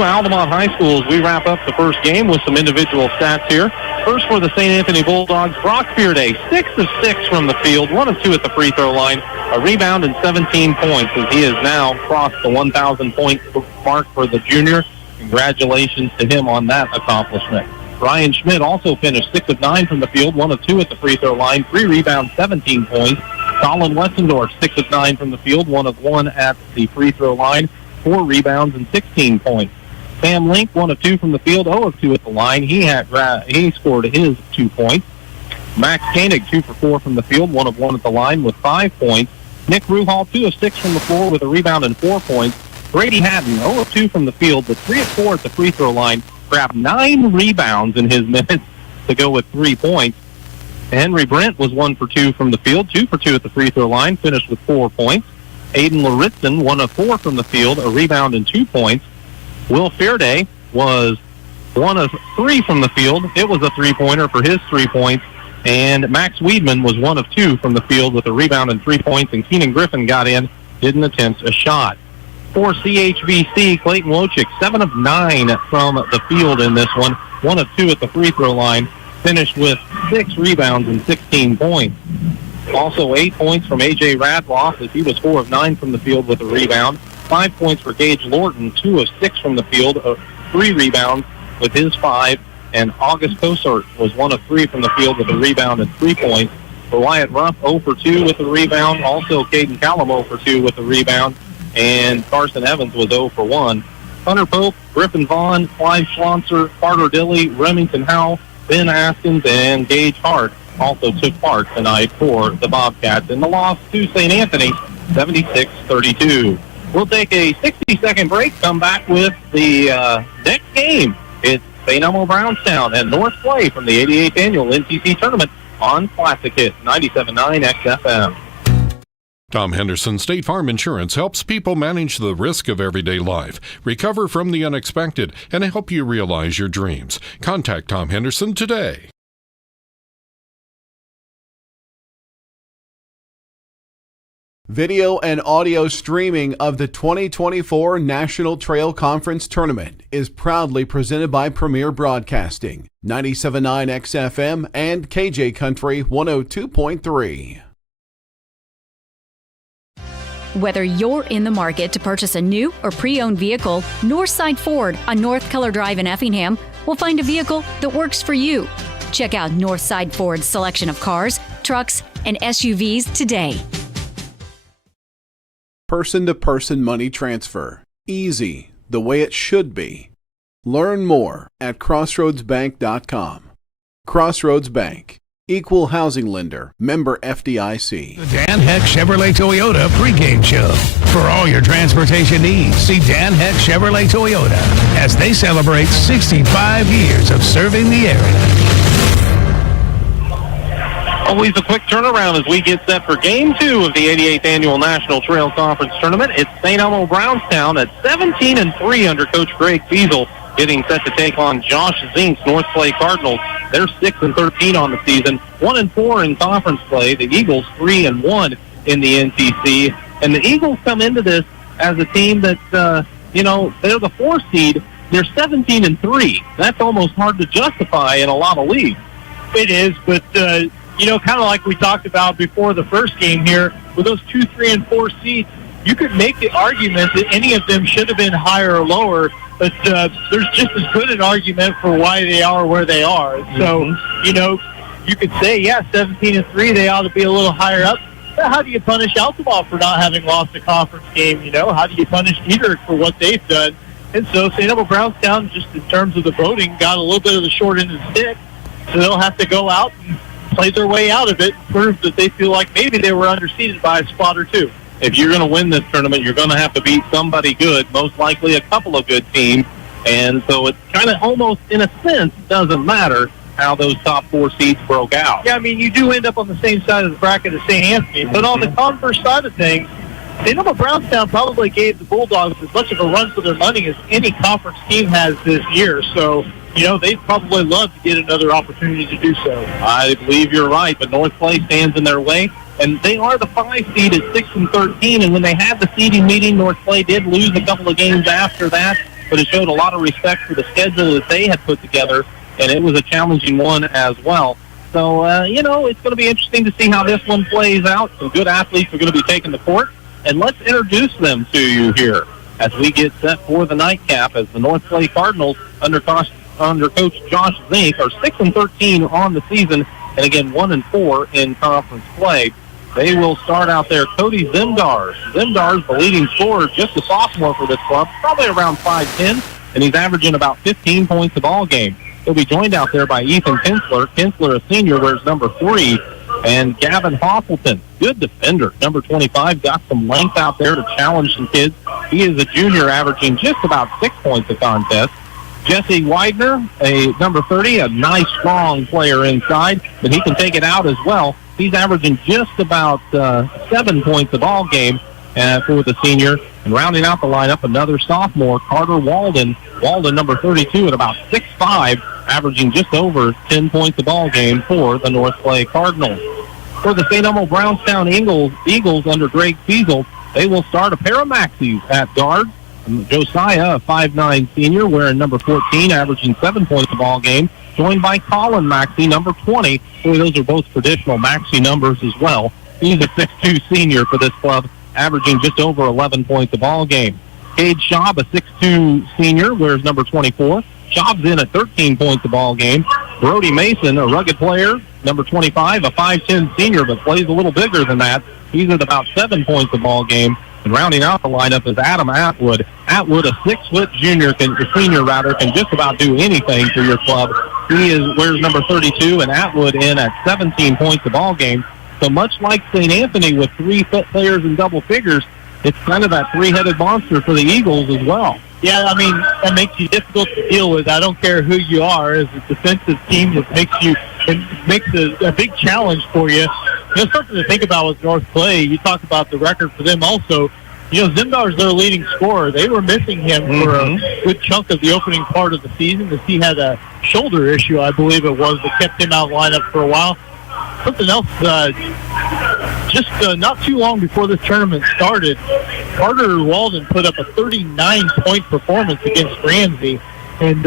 Altamont High School as we wrap up the first game with some individual stats here. First for the St. Anthony Bulldogs, Brock Fearday, 6 of 6 from the field, 1 of 2 at the free throw line, a rebound and 17 points as he has now crossed the 1,000-point mark for the junior. Congratulations to him on that accomplishment. Ryan Schmidt also finished 6 of 9 from the field, 1 of 2 at the free throw line, 3 rebounds, 17 points. Colin Wessendorf, 6 of 9 from the field, 1 of 1 at the free throw line, 4 rebounds and 16 points. Sam Link, 1 of 2 from the field, 0 of 2 at the line. He scored his 2 points. Max Koenig, 2 for 4 from the field, 1 of 1 at the line with 5 points. Nick Ruhal, 2 of 6 from the floor with a rebound and 4 points. Brady Hatton, 0 of 2 from the field, but 3 of 4 at the free throw line. Grabbed 9 rebounds in his minutes to go with 3 points. Henry Brent was 1 for 2 from the field, 2 for 2 at the free throw line, finished with 4 points. Aiden Laritzen, 1 of 4 from the field, a rebound and 2 points. Will Fearday was 1 of 3 from the field. It was a three-pointer for his 3 points. And Max Weedman was 1 of 2 from the field with a rebound and 3 points. And Keenan Griffin got in, didn't attempt a shot. For CHBC, Clayton Wojcik, 7 of 9 from the field in this one. 1 of 2 at the free throw line. Finished with 6 rebounds and 16 points. Also 8 points from A.J. Radloff as he was 4 of 9 from the field with a rebound. 5 points for Gage Lorton, 2 of 6 from the field, 3 rebounds with his 5. And August Kosart was 1 of 3 from the field with a rebound and 3 points. For Wyatt Ruff, 0 for 2 with a rebound. Also Caden Callum 0 for 2 with a rebound. And Carson Evans was 0 for 1. Hunter Pope, Griffin Vaughn, Clive Schlonser, Carter Dilly, Remington Howell, Ben Askins, and Gage Hart also took part tonight for the Bobcats in the loss to St. Anthony, 76-32. We'll take a 60-second break, come back with the next game. It's St. Elmo Brownstown and North Clay from the 88th Annual NCC Tournament on Classic Hits 97.9 XFM. Tom Henderson State Farm Insurance helps people manage the risk of everyday life, recover from the unexpected, and help you realize your dreams. Contact Tom Henderson today. Video and audio streaming of the 2024 National Trail Conference Tournament is proudly presented by Premier Broadcasting, 97.9 XFM and KJ Country 102.3. Whether you're in the market to purchase a new or pre-owned vehicle, Northside Ford on North Keller Drive in Effingham will find a vehicle that works for you. Check out Northside Ford's selection of cars, trucks, and SUVs today. Person-to-person money transfer. Easy, the way it should be. Learn more at crossroadsbank.com. Crossroads Bank. Equal housing lender. Member FDIC. The Dan Heck Chevrolet Toyota pregame show. For all your transportation needs, see Dan Heck Chevrolet Toyota as they celebrate 65 years of serving the area. Always a quick turnaround as we get set for Game 2 of the 88th Annual National Trail Conference Tournament. It's St. Elmo Brownstown at 17-3 under Coach Greg Fiesel, getting set to take on Josh Zink's North Clay Cardinals. They're 6-13 on the season, 1-4 in conference play. The Eagles 3-1 in the NCC, and the Eagles come into this as a team that they're the 4th seed. They're 17-3. That's almost hard to justify in a lot of leagues. It is, but kind of like we talked about before the first game here, with those 2, 3, and 4 seeds, you could make the argument that any of them should have been higher or lower, but there's just as good an argument for why they are where they are. So, you could say, 17-3, they ought to be a little higher up. But how do you punish Altamont for not having lost a conference game? How do you punish Dietrich for what they've done? And so St. Elmo Brownstown, just in terms of the voting, got a little bit of the short end of the stick. So they'll have to go out and play their way out of it, prove that they feel like maybe they were underseeded by a spot or two. If you're going to win this tournament, you're going to have to beat somebody good, most likely a couple of good teams. And so it kind of almost, in a sense, doesn't matter how those top 4 seeds broke out. Yeah, you do end up on the same side of the bracket as St. Anthony. But on the converse side of things, St. Elmo Brownstown probably gave the Bulldogs as much of a run for their money as any conference team has this year. So, they'd probably love to get another opportunity to do so. I believe you're right, but North Clay stands in their way. And they are the 5 seed at 6-13. And when they had the seeding meeting, North Clay did lose a couple of games after that. but it showed a lot of respect for the schedule that they had put together, and it was a challenging one as well. So, it's going to be interesting to see how this one plays out. Some good athletes are going to be taking the court, and let's introduce them to you here as we get set for the nightcap as the North Clay Cardinals under Coach Josh Zink are 6-13 on the season, and again 1-4 in conference play. They will start out there. Cody Zemdars. Zemdars, the leading scorer, just a sophomore for this club, probably around 5'10", and he's averaging about 15 points a ball game. He'll be joined out there by Ethan Kinsler. Kinsler, a senior, wears number 3. And Gavin Hoffleton, good defender, number 25, got some length out there to challenge some kids. He is a junior, averaging just about 6 points a contest. Jesse Widener, a number 30, a nice, strong player inside, but he can take it out as well. He's averaging just about 7 points a ball game for the senior. And rounding out the lineup, another sophomore, Carter Walden. Walden, number 32, at about 6'5", averaging just over 10 points a ball game for the North Clay Cardinals. For the St. Elmo Brownstown Eagles under Greg Fiesel, they will start a pair of Maxis at guard. Josiah, a 5'9" senior, wearing number 14, averaging 7 points a ball game, joined by Colin Maxey, number 20. Boy, those are both traditional Maxey numbers as well. He's a 6'2" senior for this club, averaging just over 11 points a ball game. Cade Schaub, a 6'2" senior, wears number 24. Schaub's in at 13 points a ball game. Brody Mason, a rugged player, number 25, a 5'10" senior, but plays a little bigger than that. He's at about 7 points a ball game. And rounding out the lineup is Adam Atwood. Atwood, a 6-foot senior, can just about do anything for your club. He wears number 32, and Atwood in at 17 points a ball game. So much like St. Anthony with 3 players in double figures, it's kind of that three-headed monster for the Eagles as well. Yeah, I mean, that makes you difficult to deal with. I don't care who you are. As a defensive team, it makes a big challenge for you. Something to think about with North Clay. You talk about the record for them also. Zemdar's their leading scorer. They were missing him for a good chunk of the opening part of the season as he had a shoulder issue, I believe it was, that kept him out of lineup for a while. Something else, just not too long before this tournament started, Carter Walden put up a 39-point performance against Ramsey. And,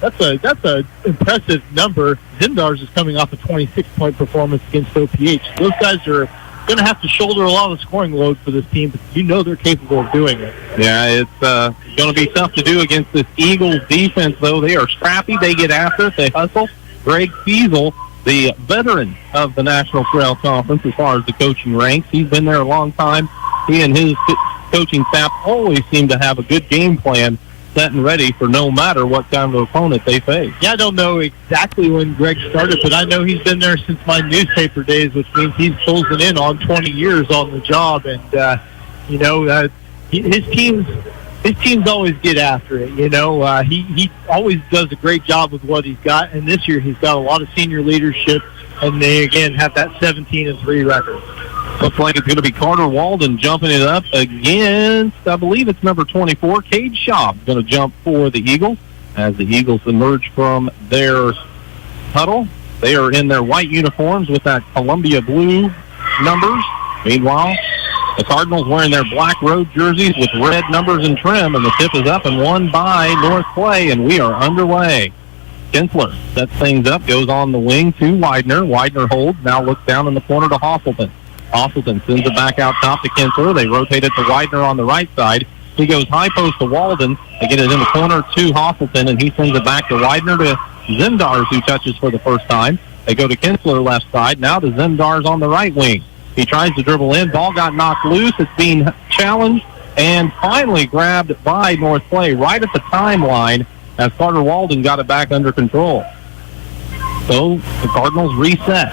that's a impressive number. Zemdars is coming off a 26-point performance against OPH. Those guys are going to have to shoulder a lot of the scoring load for this team, but they're capable of doing it. Yeah, it's going to be tough to do against this Eagles defense, though. They are scrappy. They get after it. They hustle. Greg Fiesel, the veteran of the National Trail Conference as far as the coaching ranks, he's been there a long time. He and his coaching staff always seem to have a good game plan set and ready for no matter what kind of opponent they face. Yeah, I don't know exactly when Greg started, but I know he's been there since my newspaper days, which means he's closing in on 20 years on the job. And, his teams always get after it. He always does a great job with what he's got. And this year he's got a lot of senior leadership, and they, again, have that 17-3 record. Looks like it's going to be Carter Walden jumping it up against, I believe it's number 24, Cade Schaub, going to jump for the Eagles as the Eagles emerge from their huddle. They are in their white uniforms with that Columbia blue numbers. Meanwhile, the Cardinals wearing their black road jerseys with red numbers and trim, and the tip is up and won by North Clay, and we are underway. Kinsler sets things up, goes on the wing to Widener. Widener holds, now looks down in the corner to Hoffleton. Hoffleton sends it back out top to Kinsler. They rotate it to Widener on the right side. He goes high post to Walden. They get it in the corner to Hoffleton, and he sends it back to Widener to Zemdars, who touches for the first time. They go to Kinsler left side. Now to Zemdars on the right wing. He tries to dribble in. Ball got knocked loose. It's being challenged and finally grabbed by North Clay right at the timeline as Carter Walden got it back under control. So the Cardinals reset.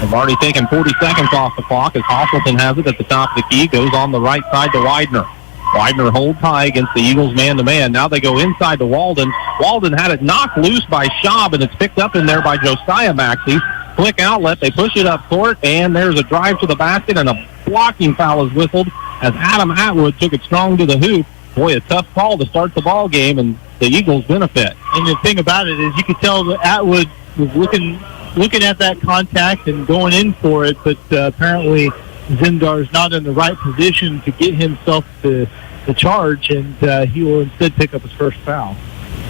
They've already taken 40 seconds off the clock as Hoffleton has it at the top of the key. Goes on the right side to Widener. Widener holds high against the Eagles man-to-man. Now they go inside to Walden. Walden had it knocked loose by Schaub, and it's picked up in there by Josiah Maxey. Quick outlet. They push it up court, and there's a drive to the basket, and a blocking foul is whistled as Adam Atwood took it strong to the hoop. Boy, a tough call to start the ball game, and the Eagles benefit. And the thing about it is you could tell that Atwood was looking at that contact and going in for it, but apparently Zemdar's not in the right position to get himself to the charge, and he will instead pick up his first foul.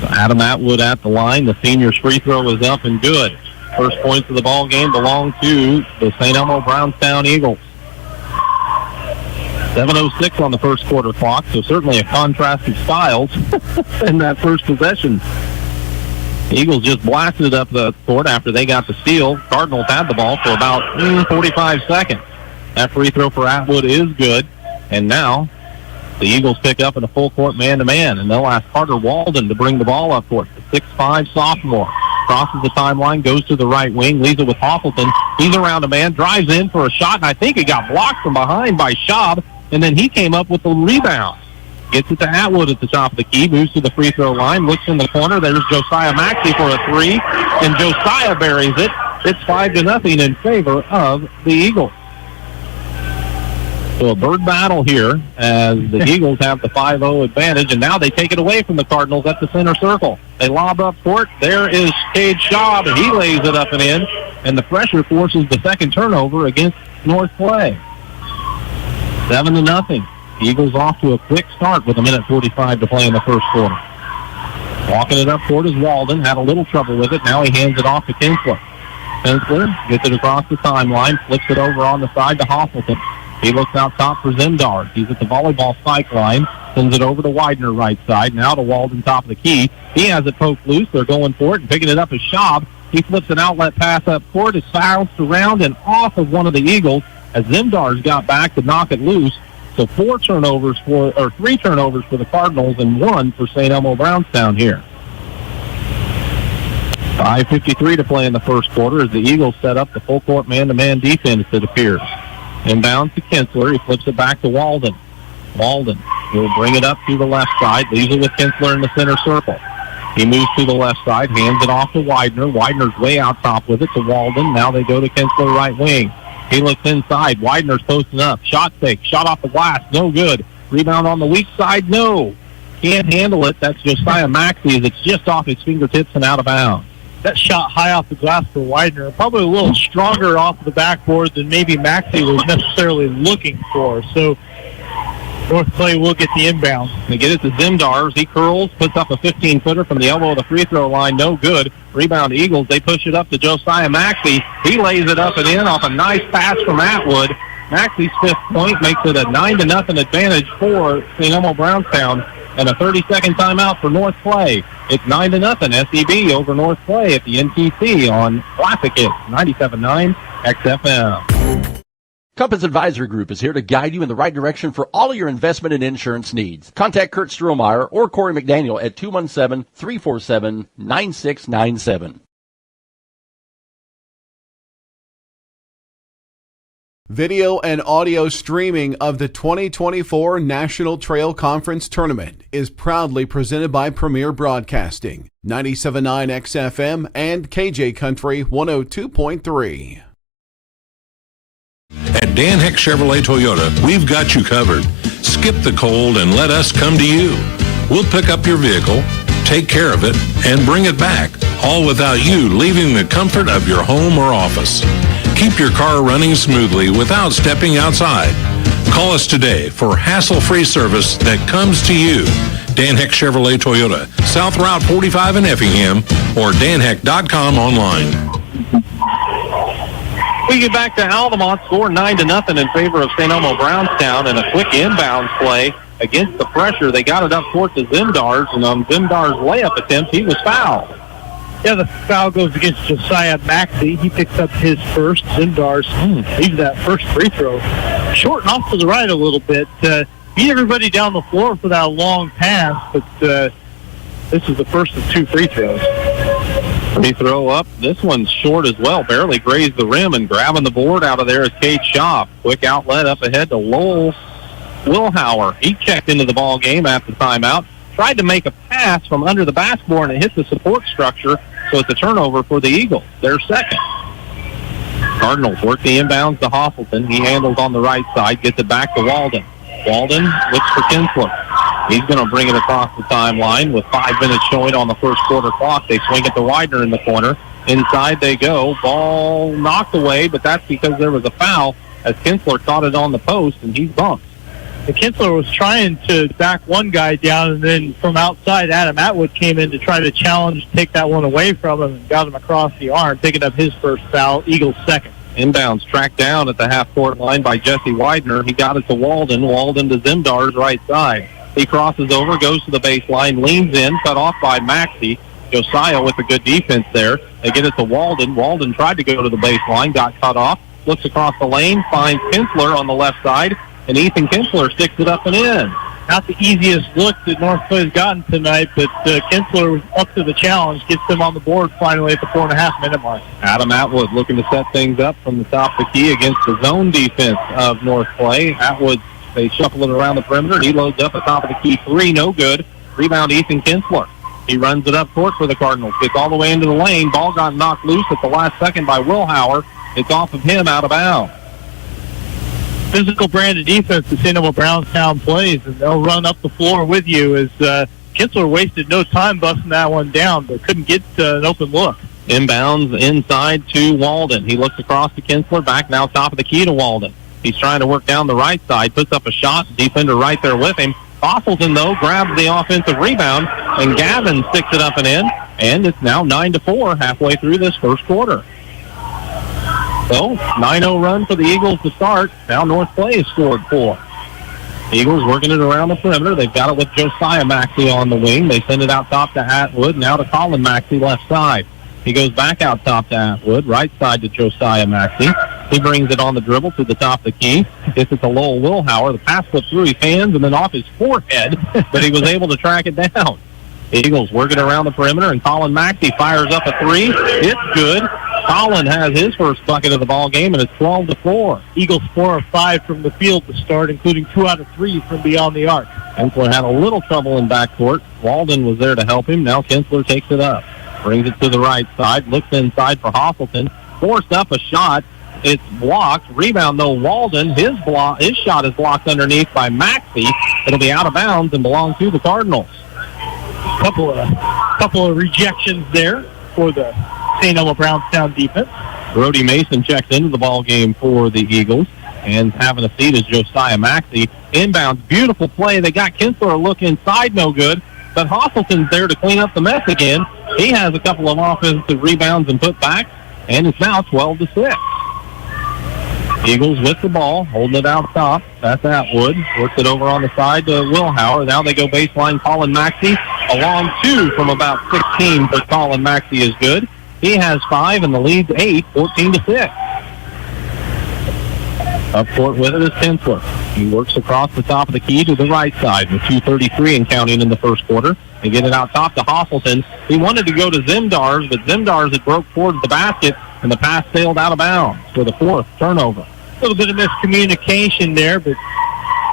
So Adam Atwood at the line. The senior's free throw is up and good. First points of the ball game belong to the St. Elmo Brownstown Eagles. 7:06 on the first quarter clock, so certainly a contrast of styles in that first possession. The Eagles just blasted up the court after they got the steal. Cardinals had the ball for about 45 seconds. That free throw for Atwood is good, and now the Eagles pick up in a full court man-to-man, and they'll ask Carter Walden to bring the ball up court. The 6'5" sophomore crosses the timeline, goes to the right wing, leaves it with Hoffleton. He's around a man, drives in for a shot, and I think it got blocked from behind by Schaub, and then he came up with the rebound. Gets it to Atwood at the top of the key, moves to the free throw line, looks in the corner. There's Josiah Maxey for a three, and Josiah buries it. It's 5-0 in favor of the Eagles. So a bird battle here as the Eagles have the 5-0 advantage, and now they take it away from the Cardinals at the center circle. They lob up court. There is Cade Schaub, and he lays it up and in, and the pressure forces the second turnover against North Clay. 7-0. The Eagles off to a quick start with 1:45 to play in the first quarter. Walking it up court is Walden. Had a little trouble with it. Now he hands it off to Kinsler. Kinsler gets it across the timeline, flips it over on the side to Hoffleton. He looks out top for Zimdar. He's at the volleyball spike line. Sends it over to Widener right side. Now to Walden top of the key. He has it poked loose. They're going for it and picking it up is Schaub. He flips an outlet pass up court. It's bounced around and off of one of the Eagles as Zimdar's got back to knock it loose. So 3 turnovers for the Cardinals and 1 for St. Elmo Brownstown here. 5:53 to play in the first quarter as the Eagles set up the full court man-to-man defense, it appears. Inbound to Kinsler. He flips it back to Walden. Walden will bring it up to the left side, leaves it with Kinsler in the center circle. He moves to the left side, hands it off to Widener. Widener's way out top with it to Walden. Now they go to Kinsler right wing. He looks inside. Widener's posting up. Shot fake. Shot off the glass. No good. Rebound on the weak side. No. Can't handle it. That's Josiah Maxey as it's just off his fingertips and out of bounds. That shot high off the glass for Widener. Probably a little stronger off the backboard than maybe Maxey was necessarily looking for. So North Clay will get the inbound. They get it to Zimdar. He curls, puts up a 15-footer from the elbow of the free throw line. No good. Rebound Eagles. They push it up to Josiah Maxey. He lays it up and in off a nice pass from Atwood. Maxey's 5th point makes it a 9-0 advantage for St. Elmo Brownstown and a 30-second timeout for North Clay. It's 9-0 SEB over North Clay at the NTC on Classic Hits 97.9 XFM. Compass Advisory Group is here to guide you in the right direction for all of your investment and insurance needs. Contact Kurt Strohmeyer or Corey McDaniel at 217-347-9697. Video and audio streaming of the 2024 National Trail Conference Tournament is proudly presented by Premier Broadcasting, 97.9 XFM and KJ Country 102.3. At Dan Heck Chevrolet Toyota, we've got you covered. Skip the cold and let us come to you. We'll pick up your vehicle, take care of it, and bring it back, all without you leaving the comfort of your home or office. Keep your car running smoothly without stepping outside. Call us today for hassle-free service that comes to you. Dan Heck Chevrolet Toyota, South Route 45 in Effingham, or danheck.com online. We get back to Altamont, score 9-0 in favor of St. Elmo Brownstown, and a quick inbounds play against the pressure. They got it up court to Zimdar's, and on Zimdar's layup attempt, he was fouled. Yeah, the foul goes against Josiah Maxey. He picks up his first. Zimdar's leaves that first free throw. Short and off to the right a little bit. Beat everybody down the floor for that long pass, but this is the first of 2 free throws. Free throw up. This one's short as well. Barely grazed the rim, and grabbing the board out of there is Cade Schaub. Quick outlet up ahead to Lowell Wilhauer. He checked into the ball game after timeout. Tried to make a pass from under the basketball, and it hit the support structure, so it's a turnover for the Eagles. Their second. Cardinals work the inbounds to Hoffleton. He handles on the right side, gets it back to Walden. Walden looks for Kinsler. He's going to bring it across the timeline with 5 minutes showing on the first quarter clock. They swing it to Widener in the corner. Inside they go. Ball knocked away, but that's because there was a foul as Kinsler caught it on the post, and he's bumped. Kinsler was trying to back one guy down, and then from outside, Adam Atwood came in to try to challenge, take that one away from him, and got him across the arm, picking up his first foul, Eagles' second. Inbounds tracked down at the half-court line by Jesse Widener. He got it to Walden. Walden to Zimdar's right side. He crosses over, goes to the baseline, leans in, cut off by Maxey. Josiah with a good defense there. They get it to Walden. Walden tried to go to the baseline, got cut off, looks across the lane, finds Kinsler on the left side, and Ethan Kinsler sticks it up and in. Not the easiest look that North Clay has gotten tonight, but Kinsler was up to the challenge, gets them on the board finally at the 4.5-minute mark. Adam Atwood looking to set things up from the top of the key against the zone defense of North Clay. Atwood, they shuffle it around the perimeter. He loads up at top of the key. 3, no good. Rebound, Ethan Kinsler. He runs it up court for the Cardinals. Gets all the way into the lane. Ball got knocked loose at the last second by Wilhauer. It's off of him, out of bounds. Physical brand of defense that St. Elmo Brownstown plays, and they'll run up the floor with you as Kinsler wasted no time busting that one down, but couldn't get an open look. Inbounds inside to Walden. He looks across to Kinsler, back now top of the key to Walden. He's trying to work down the right side, puts up a shot, defender right there with him. Fossilton, though, grabs the offensive rebound, and Gavin sticks it up and in, and it's now 9-4 halfway through this first quarter. So, 9-0 run for the Eagles to start. Now North Clay has scored 4. Eagles working it around the perimeter. They've got it with Josiah Maxey on the wing. They send it out top to Atwood, now to Colin Maxey, left side. He goes back out top to Atwood, right side to Josiah Maxey. He brings it on the dribble to the top of the key. Gets it to Lowell Wilhauer. The pass slipped through his hands and then off his forehead, but he was able to track it down. Eagles working around the perimeter, and Colin Maxey fires up a 3. It's good. Colin has his first bucket of the ball game, and it's 12-4. Eagles 4 of 5 from the field to start, including 2 out of 3 from beyond the arc. Kinsler had a little trouble in backcourt. Walden was there to help him. Now Kinsler takes it up. Brings it to the right side. Looks inside for Hosselton. Forced up a shot. It's blocked. Rebound, though, Walden. His shot is blocked underneath by Maxey. It'll be out of bounds and belong to the Cardinals. Couple of rejections there for the St. Elmo Brownstown defense. Brody Mason checks into the ball game for the Eagles, and having a seat is Josiah Maxey. Inbounds, beautiful play. They got Kinsler a look inside, no good, but Hosselton's there to clean up the mess again. He has a couple of offensive rebounds and putbacks, and it's now 12-6. Eagles with the ball, holding it out top. That's Atwood. Works it over on the side to Wilhauer. Now they go baseline. Colin Maxey, a long 2 from about 16, but Colin Maxey is good. He has 5, and the lead's 8, 14-6. Up court with it is Kinsler. He works across the top of the key to the right side with 2:33 and counting in the first quarter. They get it out top to Hosselton. He wanted to go to Zimdar's, but Zimdar's had broke towards the basket, and the pass sailed out of bounds for the 4th turnover. A little bit of miscommunication there, but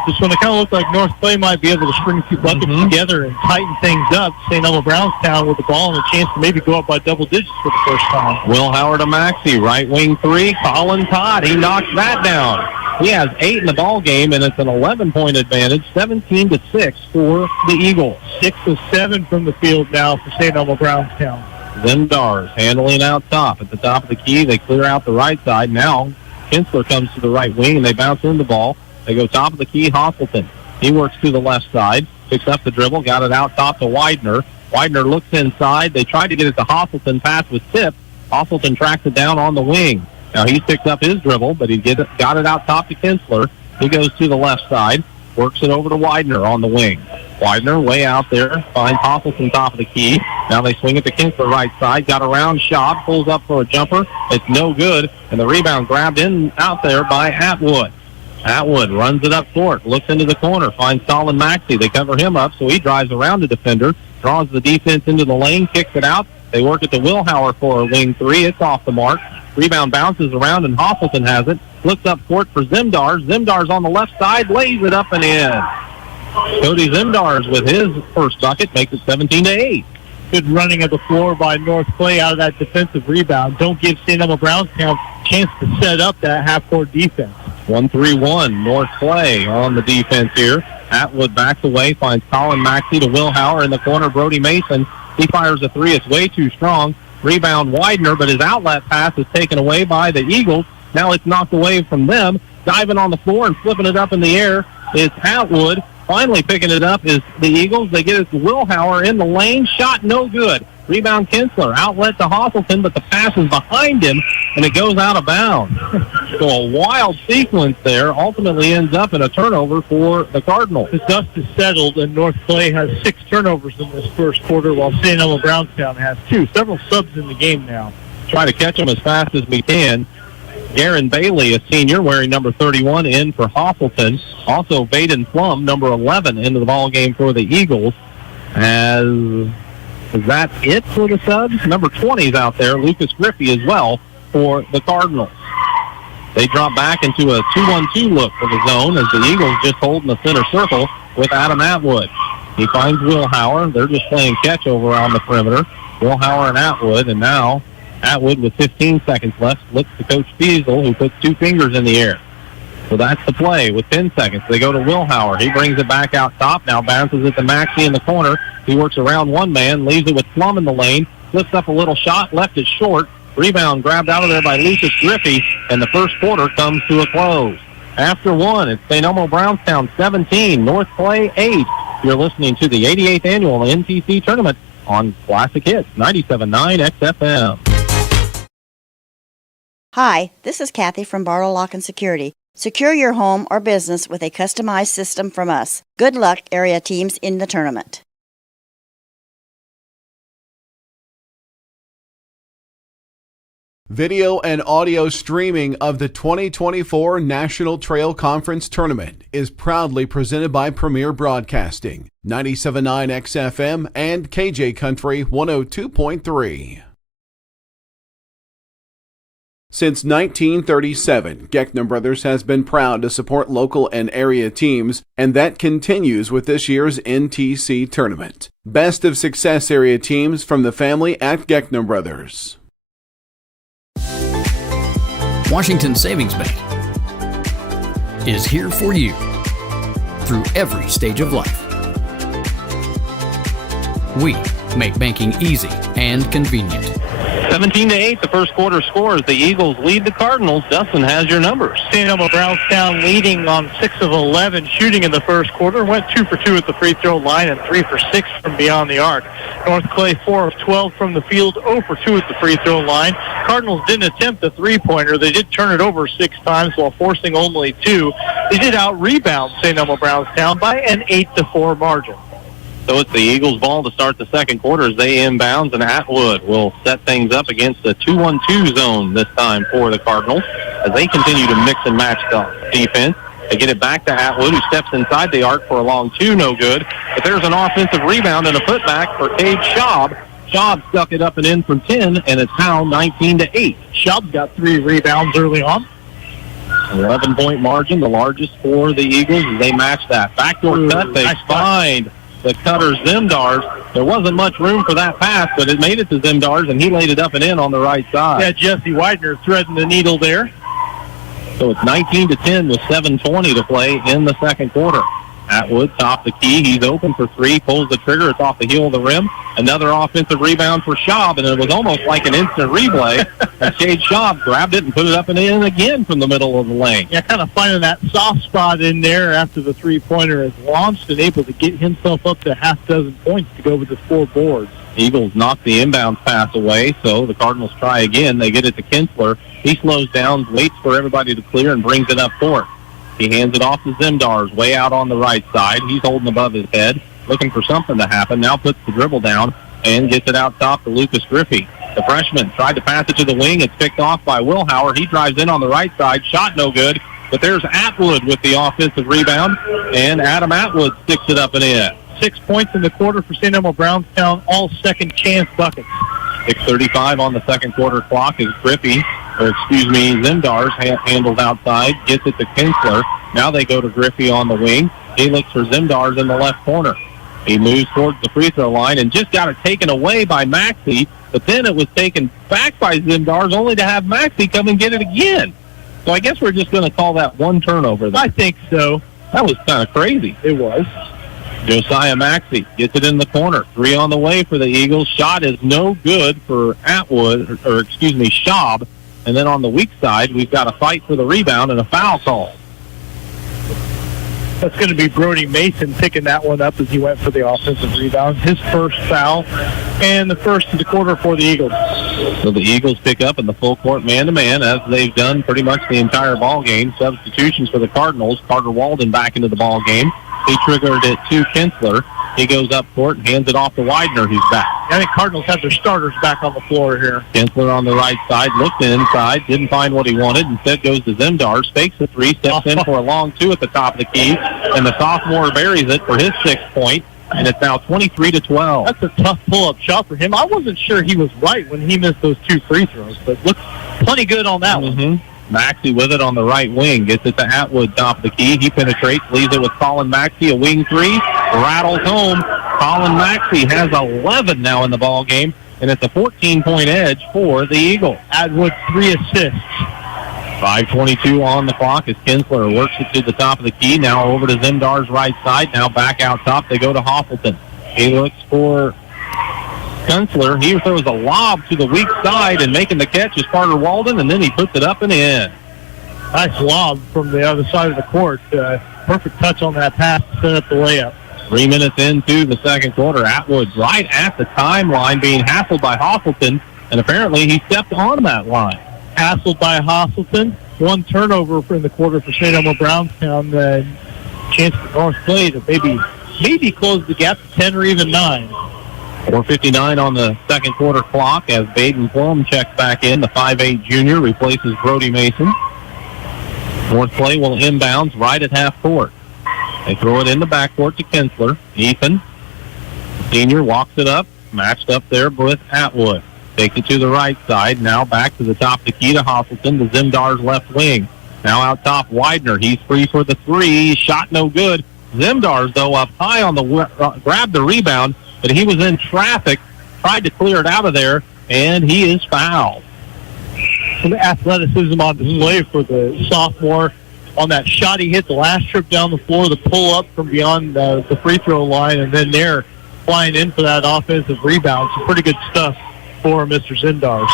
just when it kind of looked like North Clay might be able to string 2 buckets together and tighten things up, St. Elmo Brownstown with the ball and a chance to maybe go up by double digits for the first time. Wilhauer to Maxey, right wing 3. Colin Todd, he knocks that down. He has 8 in the ball game, and it's an 11-point advantage, 17-6 for the Eagles. 6 of 7 from the field now for St. Elmo Brownstown. Zimdar's handling out top. At the top of the key, they clear out the right side. Now Kinsler comes to the right wing, and they bounce in the ball. They go top of the key, Hosselton. He works to the left side, picks up the dribble, got it out top to Widener. Widener looks inside. They tried to get it to Hosselton. Pass was tipped. Hosselton tracks it down on the wing. Now he picks up his dribble, but he got it out top to Kinsler. He goes to the left side, works it over to Widener on the wing. Widener way out there, finds Hosselton top of the key. Now they swing it to Kinsler right side, got a round shot, pulls up for a jumper. It's no good, and the rebound grabbed out there by Atwood. Atwood runs it up court, looks into the corner, finds Colin Maxey. They cover him up, so he drives around the defender, draws the defense into the lane, kicks it out. They work it to Wilhauer for a wing 3. It's off the mark. Rebound bounces around, and Hosselton has it. Looks up court for Zimdar's. Zimdar's on the left side, lays it up and in. Cody Zimdar's with his first bucket makes it 17-8. Good running of the floor by North Clay out of that defensive rebound. Don't give St. Elmo Brownstown a chance to set up that half-court defense. 1-3-1, North Clay on the defense here. Atwood backs away, finds Colin Maxey to Wilhauer in the corner. Brody Mason, he fires a 3. It's way too strong. Rebound Widener, but his outlet pass is taken away by the Eagles. Now it's knocked away from them. Diving on the floor and flipping it up in the air It's Atwood. Finally picking it up is the Eagles. They get it to Wilhauer in the lane. Shot no good. Rebound Kinsler. Outlet to Hosselton, but the pass is behind him, and it goes out of bounds. So a wild sequence there ultimately ends up in a turnover for the Cardinals. The dust is settled, and North Clay has 6 turnovers in this first quarter, while St. Elmo Brownstown has 2. Several subs in the game now. Try to catch them as fast as we can. Garen Bailey, a senior, wearing number 31, in for Hosselton. Also, Baden Plum, number 11, into the ball game for the Eagles. Is that it for the subs? Number 20 is out there. Lucas Griffey as well for the Cardinals. They drop back into a 2-1-2 look for the zone as the Eagles just hold in the center circle with Adam Atwood. He finds Wilhauer. They're just playing catch over on the perimeter. Wilhauer and Atwood, and now Atwood with 15 seconds left looks to Coach Fiesel, who puts 2 fingers in the air. So that's the play with 10 seconds. They go to Wilhauer. He brings it back out top. Now bounces it to Maxey in the corner. He works around one man, leaves it with Plum in the lane, flips up a little shot, left it short. Rebound grabbed out of there by Lucas Griffey, and the first quarter comes to a close. After one, it's St. Elmo Brownstown 17, North Clay 8. You're listening to the 88th Annual NTC Tournament on Classic Hits 97.9 XFM. Hi, this is Kathy from Barlow Lock and Security. Secure your home or business with a customized system from us. Good luck, area teams, in the tournament. Video and audio streaming of the 2024 National Trail Conference Tournament is proudly presented by Premier Broadcasting, 97.9 XFM and KJ Country 102.3. Since 1937, Geckner Brothers has been proud to support local and area teams, and that continues with this year's NTC tournament. Best of success area teams from the family at Geckner Brothers. Washington Savings Bank is here for you through every stage of life. We make banking easy and convenient. 17-8, the first quarter scores. The Eagles lead the Cardinals. Dustin has your numbers. St. Elmo Brownstown leading on 6 of 11 shooting in the first quarter. Went 2 for 2 at the free throw line and 3 for 6 from beyond the arc. North Clay 4 of 12 from the field, 0 for 2 at the free throw line. Cardinals didn't attempt a three-pointer. They did turn it over 6 times while forcing only 2. They did out-rebound St. Elmo Brownstown by an 8-4 margin. So it's the Eagles' ball to start the second quarter as they inbounds, and Atwood will set things up against the 2-1-2 zone this time for the Cardinals as they continue to mix and match the defense. They get it back to Atwood, who steps inside the arc for a long 2, no good. But there's an offensive rebound and a putback for Cade Schaub. Schaub stuck it up and in from 10, and it's now 19-8. Schaub's got 3 rebounds early on. 11-point margin, the largest for the Eagles, as they match that. Backdoor cut, they find the cutter Zemdars. There wasn't much room for that pass, but it made it to Zemdars, and he laid it up and in on the right side. Yeah, Jesse Widener threading the needle there. So it's 19-10 with 7:20 to play in the second quarter. Atwood top the key. He's open for 3, pulls the trigger. It's off the heel of the rim. Another offensive rebound for Schaub, and it was almost like an instant replay. And Cade Schaub grabbed it and put it up and in again from the middle of the lane. Yeah, kind of finding that soft spot in there after the three-pointer is launched and able to get himself up to half dozen points to go with the 4 boards. Eagles knock the inbounds pass away, so the Cardinals try again. They get it to Kinsler. He slows down, waits for everybody to clear, and brings it up court. He hands it off to Zemdars, way out on the right side. He's holding above his head, looking for something to happen. Now puts the dribble down and gets it out top to Lucas Griffey. The freshman tried to pass it to the wing. It's picked off by Wilhauer. He drives in on the right side. Shot no good. But there's Atwood with the offensive rebound, and Adam Atwood sticks it up and in. 6 points in the quarter for St. Elmo Brownstown, all second-chance buckets. 6:35 on the second quarter clock as Zemdars handled outside, gets it to Kinsler. Now they go to Griffey on the wing. He looks for Zemdars in the left corner. He moves towards the free throw line and just got it taken away by Maxey, but then it was taken back by Zemdars only to have Maxey come and get it again. So I guess we're just going to call that one turnover there. I think so. That was kind of crazy. It was. Josiah Maxey gets it in the corner. 3 on the way for the Eagles. Shot is no good for Atwood, Schaub. And then on the weak side, we've got a fight for the rebound and a foul call. That's going to be Brody Mason picking that one up as he went for the offensive rebound. His first foul and the first of the quarter for the Eagles. So the Eagles pick up in the full court man-to-man, as they've done pretty much the entire ball game. Substitutions for the Cardinals. Carter Walden back into the ball game. He triggered it to Kinsler. He goes up court and hands it off to Widener, who's back. I think Cardinals have their starters back on the floor here. Kinsler on the right side, looked inside, didn't find what he wanted, instead goes to Zemdar, fakes the three, steps in for a long two at the top of the key, and the sophomore buries it for his 6th point, and it's now 23-12. That's a tough pull-up shot for him. I wasn't sure he was right when he missed those 2 free throws, but looks plenty good on that one. Maxey with it on the right wing. Gets it to Atwood, top of the key. He penetrates, leaves it with Colin Maxey, a wing three. Rattles home. Colin Maxey has 11 now in the ball game, and it's a 14-point edge for the Eagles. Atwood 3 assists. 5:22 on the clock as Kinsler works it to the top of the key. Now over to Zemdar's right side. Now back out top. They go to Hoffleton. He looks for Kinsler. He throws a lob to the weak side, and making the catch is Carter Walden, and then he puts it up and in. Nice lob from the other side of the court. Perfect touch on that pass to set up the layup. 3 minutes into the second quarter. Atwood right at the timeline being hassled by Hoffleton, and apparently he stepped on that line. Hassled by Hoffleton. 1 turnover in the quarter for St. Elmo Brownstown. Chance for North Clay to maybe close the gap to 10 or even 9. 4:59 on the second quarter clock as Baden Plum checks back in. The 5'8 junior replaces Brody Mason. North Clay will inbounds right at half court. They throw it in the backcourt to Kinsler. Ethan, senior, walks it up, matched up there with Atwood. Takes it to the right side. Now back to the top of the key to Hoffleton, to Zemdar's left wing. Now out top, Widener. He's free for the three. Shot no good. Zemdar's, though, up high on the grabbed the rebound, but he was in traffic, tried to clear it out of there, and he is fouled. Some athleticism on display for the sophomore on that shot he hit the last trip down the floor, the pull-up from beyond the free throw line, and then there flying in for that offensive rebound. Some pretty good stuff for Mr. Zemdar.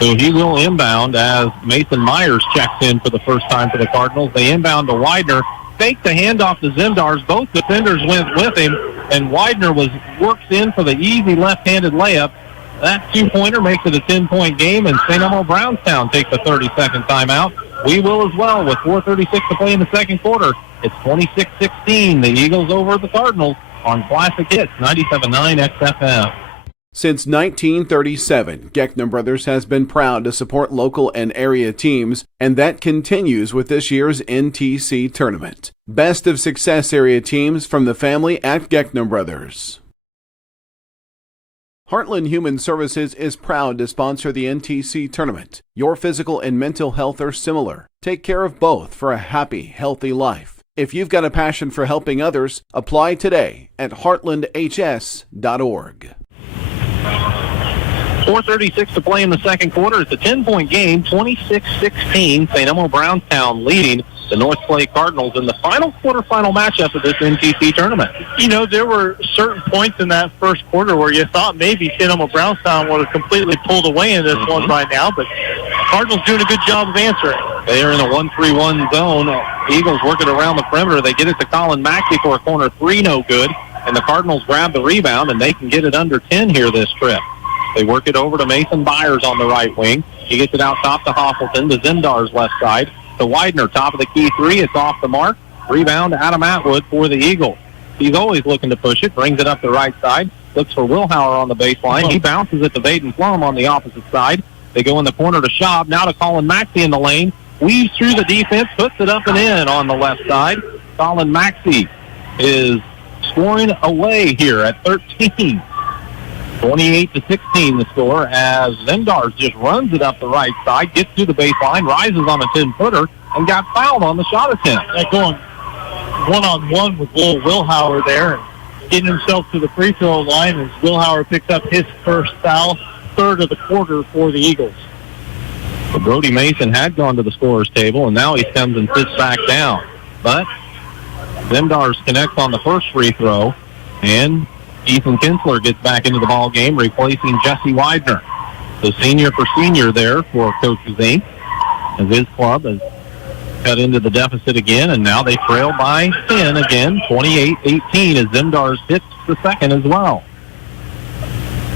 So he will inbound as Mason Myers checks in for the first time for the Cardinals. They inbound to Widener. Fake the handoff to Zemdars. Both defenders went with him, and Widener works in for the easy left-handed layup. That 2-pointer makes it a 10-point game, and St. Elmo Brownstown takes a 30-second timeout. We will as well with 4:36 to play in the second quarter. It's 26-16. The Eagles over the Cardinals on Classic Hits 97.9 XFM. Since 1937, Geckner Brothers has been proud to support local and area teams, and that continues with this year's NTC tournament. Best of Success area teams from the family at Geckner Brothers. Heartland Human Services is proud to sponsor the NTC tournament. Your physical and mental health are similar. Take care of both for a happy, healthy life. If you've got a passion for helping others, apply today at heartlandhs.org. 4:36 to play in the second quarter. It's a 10-point game, 26-16. St. Elmo Brownstown leading the North Clay Cardinals in the final quarterfinal matchup of this NTC tournament. You know, there were certain points in that first quarter where you thought maybe St. Elmo Brownstown would have completely pulled away in this one by now, but Cardinals doing a good job of answering. They are in a 1-3-1 zone. Eagles working around the perimeter. They get it to Colin Maxey for a corner three, no good. And the Cardinals grab the rebound, and they can get it under 10 here this trip. They work it over to Mason Byers on the right wing. He gets it out top to Hoffleton, to Zemdar's left side, to Widener, top of the key three. It's off the mark. Rebound to Adam Atwood for the Eagles. He's always looking to push it, brings it up the right side, looks for Wilhauer on the baseline. He bounces it to Baden Plum on the opposite side. They go in the corner to Schaub, now to Colin Maxey in the lane. Weaves through the defense, puts it up and in on the left side. Colin Maxey is scoring away here at 13. 28-16 the score as Zemdars just runs it up the right side, gets to the baseline, rises on a 10-footer, and got fouled on the shot attempt. Going one-on-one with Will Wilhauer there, and getting himself to the free throw line as Wilhauer picks up his first foul, third of the quarter for the Eagles. So Brody Mason had gone to the scorer's table, and now he comes and sits back down. But Zemdars connects on the first free throw, and Ethan Kinsler gets back into the ball game, replacing Jesse Widener. So senior for senior there for Coach Zink, as his club has cut into the deficit again, and now they trail by 10 again, 28-18 as Zemdars hits the second as well.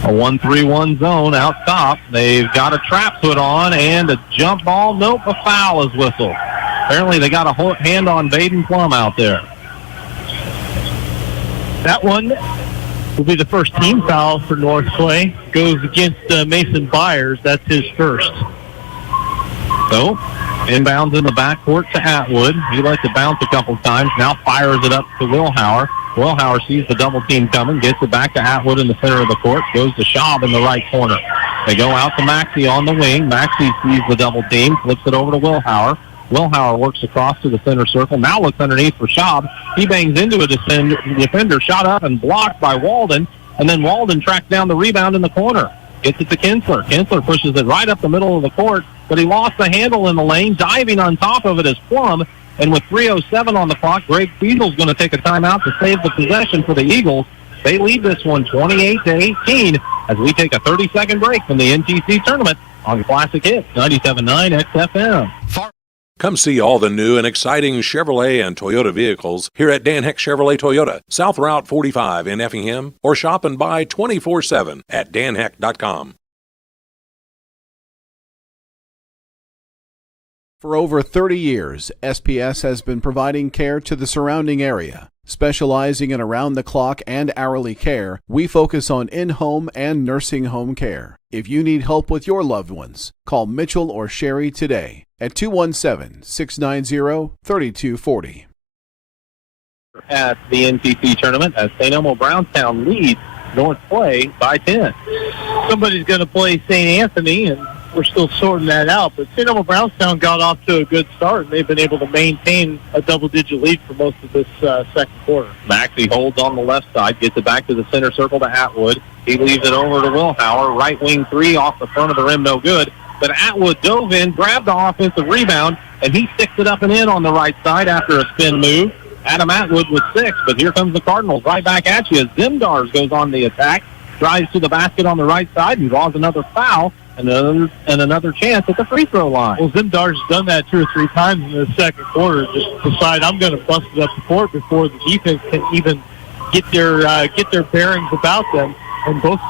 A 1-3-1 zone out top. They've got a trap put on and a jump ball. Nope, a foul is whistled. Apparently they got a hand on Baden Plum out there. That one will be the first team foul for North Clay. Goes against Mason Byers. That's his first. So, inbounds in the backcourt to Atwood. He lets it bounce a couple times. Now fires it up to Wilhauer. Wilhauer sees the double team coming, gets it back to Atwood in the center of the court, goes to Schaub in the right corner. They go out to Maxey on the wing. Maxey sees the double team, flips it over to Wilhauer. Wilhauer works across to the center circle. Now looks underneath for Schaub. He bangs into a defender, shot up and blocked by Walden, and then Walden tracks down the rebound in the corner. Gets it to Kinsler. Kinsler pushes it right up the middle of the court, but he lost the handle in the lane. Diving on top of it is Plum. And with 3:07 on the clock, Greg Fiesel's going to take a timeout to save the possession for the Eagles. They lead this one 28-18 as we take a 30-second break from the NTC tournament on Classic Hits 97.9 XFM. Come see all the new and exciting Chevrolet and Toyota vehicles here at Dan Heck Chevrolet Toyota, South Route 45 in Effingham, or shop and buy 24/7 at danheck.com. For over 30 years, SPS has been providing care to the surrounding area. Specializing in around-the-clock and hourly care, we focus on in-home and nursing home care. If you need help with your loved ones, call Mitchell or Sherry today at 217-690-3240. At the NTC tournament as St. Elmo Brownstown leads North Clay by 10. Somebody's going to play St. Anthony, and we're still sorting that out. But St. Elmo Brownstown got off to a good start, and they've been able to maintain a double-digit lead for most of this second quarter. Maxey holds on the left side, gets it back to the center circle to Atwood. He leaves it over to Wilhauer. Right wing three off the front of the rim, no good. But Atwood dove in, grabbed the offensive rebound, and he sticks it up and in on the right side after a spin move. Adam Atwood with 6, but here comes the Cardinals right back at you as Zemdars goes on the attack, drives to the basket on the right side and draws another foul. And another chance at the free throw line. Well, Zemdars has done that 2 or 3 times in the second quarter. Just decide I'm going to bust it up the court before the defense can even get their bearings about them. And both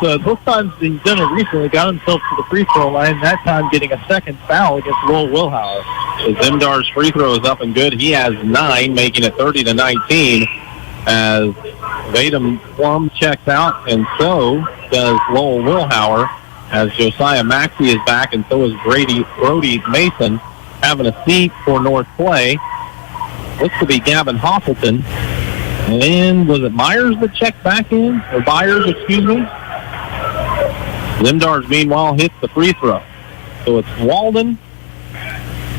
times he's done it recently, got himself to the free throw line. That time getting a second foul against Lowell Wilhauer. So Zemdars' free throw is up and good. He has 9, making it 30-19. As Baden Plum checks out, and so does Lowell Wilhauer. As Josiah Maxey is back, and so is Brody Mason, having a seat for North Clay. Looks to be Gavin Hoffleton. And was it Myers that checked back in? Or Byers, excuse me? Zemdars, meanwhile, hits the free throw. So it's Walden,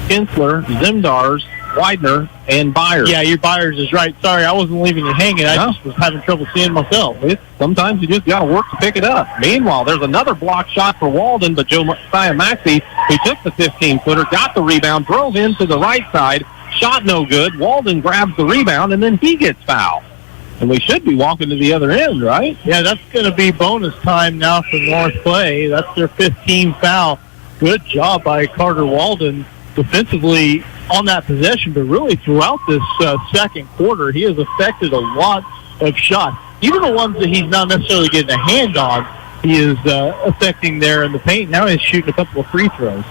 Kinsler, Zemdars, Widener, and Byers. Yeah, your Byers is right. Sorry, I wasn't leaving you hanging. I just was having trouble seeing myself. Sometimes you just got to work to pick it up. Meanwhile, there's another block shot for Walden, but Josiah Maxey, who took the 15-footer, got the rebound, drove into the right side, shot no good. Walden grabs the rebound, and then he gets fouled. And we should be walking to the other end, right? Yeah, that's going to be bonus time now for North Clay. That's their 15th foul. Good job by Carter Walden defensively on that possession, but really throughout this second quarter, he has affected a lot of shots. Even the ones that he's not necessarily getting a hand on, he is affecting there in the paint. Now he's shooting a couple of free throws.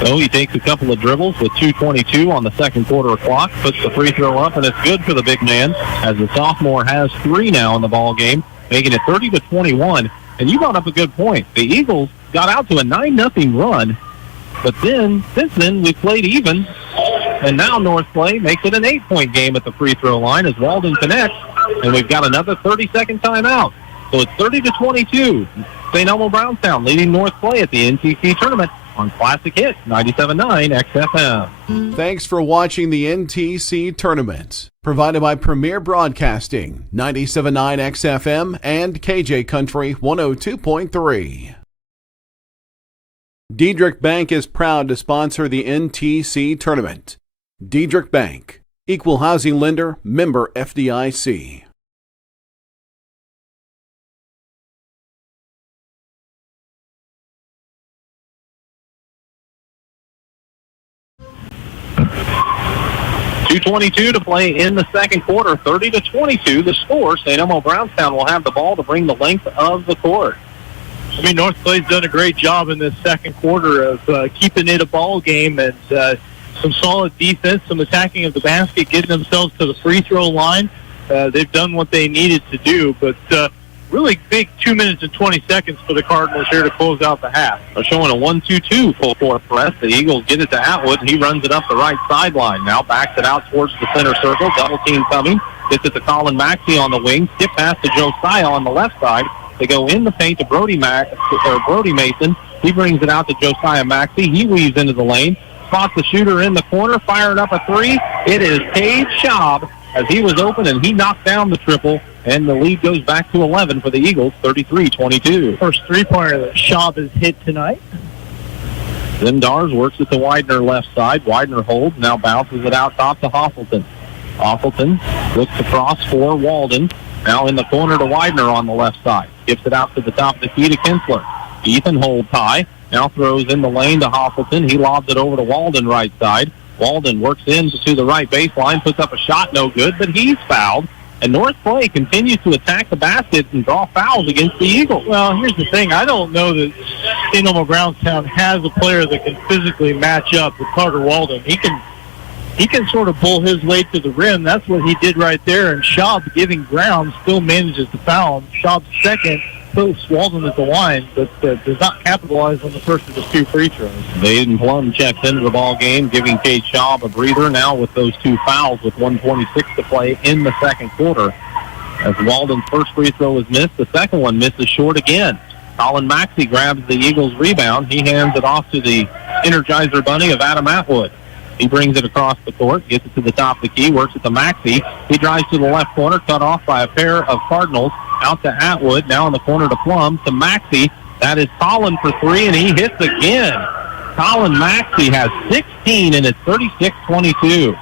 So he takes a couple of dribbles with 2:22 on the second quarter clock, puts the free throw up, and it's good for the big man as the sophomore has 3 now in the ball game, making it 30-21. And you brought up a good point. The Eagles got out to a 9-0 run, but then, since then, we played even, and now North Clay makes it an 8-point game at the free throw line as Walden connects, and we've got another 30-second timeout. So it's 30-22. St. Elmo Brownstown leading North Clay at the NTC tournament on Classic Hits 97.9 XFM. Thanks for watching the NTC tournament, provided by Premier Broadcasting 97.9 XFM and KJ Country 102.3. Diedrich Bank is proud to sponsor the NTC tournament. Diedrich Bank, Equal Housing Lender, member FDIC. 2:22 to play in the second quarter. 30-22 the score. St. Elmo Brownstown will have the ball to bring the length of the court. I mean, North Clay's done a great job in this second quarter of keeping it a ball game and some solid defense, some attacking of the basket, getting themselves to the free throw line. They've done what they needed to do, but really big 2 minutes and 20 seconds for the Cardinals here to close out the half. They're showing a 1-2-2 full court press. The Eagles get it to Atwood, and he runs it up the right sideline. Now backs it out towards the center circle. Double team coming. Gets it to Colin Maxey on the wing. Skip pass to Josiah on the left side. They go in the paint to Brody Mason. He brings it out to Josiah Maxey. He weaves into the lane. Spots the shooter in the corner. Firing up a three. It is Cade Schaub as he was open, and he knocked down the triple. And the lead goes back to 11 for the Eagles, 33-22. First three-pointer that Schaub has hit tonight. Zimdars works it to Widener left side. Widener holds, now bounces it out top to Hosselton. Hosselton looks across for Walden. Now in the corner to Widener on the left side. Gives it out to the top of the key to Kinsler. Ethan holds high. Now throws in the lane to Hosselton. He lobs it over to Walden right side. Walden works in to the right baseline, puts up a shot, no good, but he's fouled. And North Clay continues to attack the basket and draw fouls against the Eagles. Well, here's the thing. I don't know that St. Elmo Brownstown has a player that can physically match up with Carter Walden. He can sort of pull his way to the rim. That's what he did right there. And Schaub, giving ground, still manages to foul him. Schaub's second posts Walden at the line, but does not capitalize on the first of his two free throws. Baden Plum checks into the ball game, giving Cade Schaub a breather now with those two fouls with 1:26 to play in the second quarter. As Walden's first free throw is missed, the second one misses short again. Colin Maxey grabs the Eagles' rebound. He hands it off to the Energizer Bunny of Adam Atwood. He brings it across the court, gets it to the top of the key, works it to Maxey. He drives to the left corner, cut off by a pair of Cardinals. Out to Atwood, now in the corner to Plum, to Maxey. That is Colin for three, and he hits again. Colin Maxey has 16, and it's 36-22.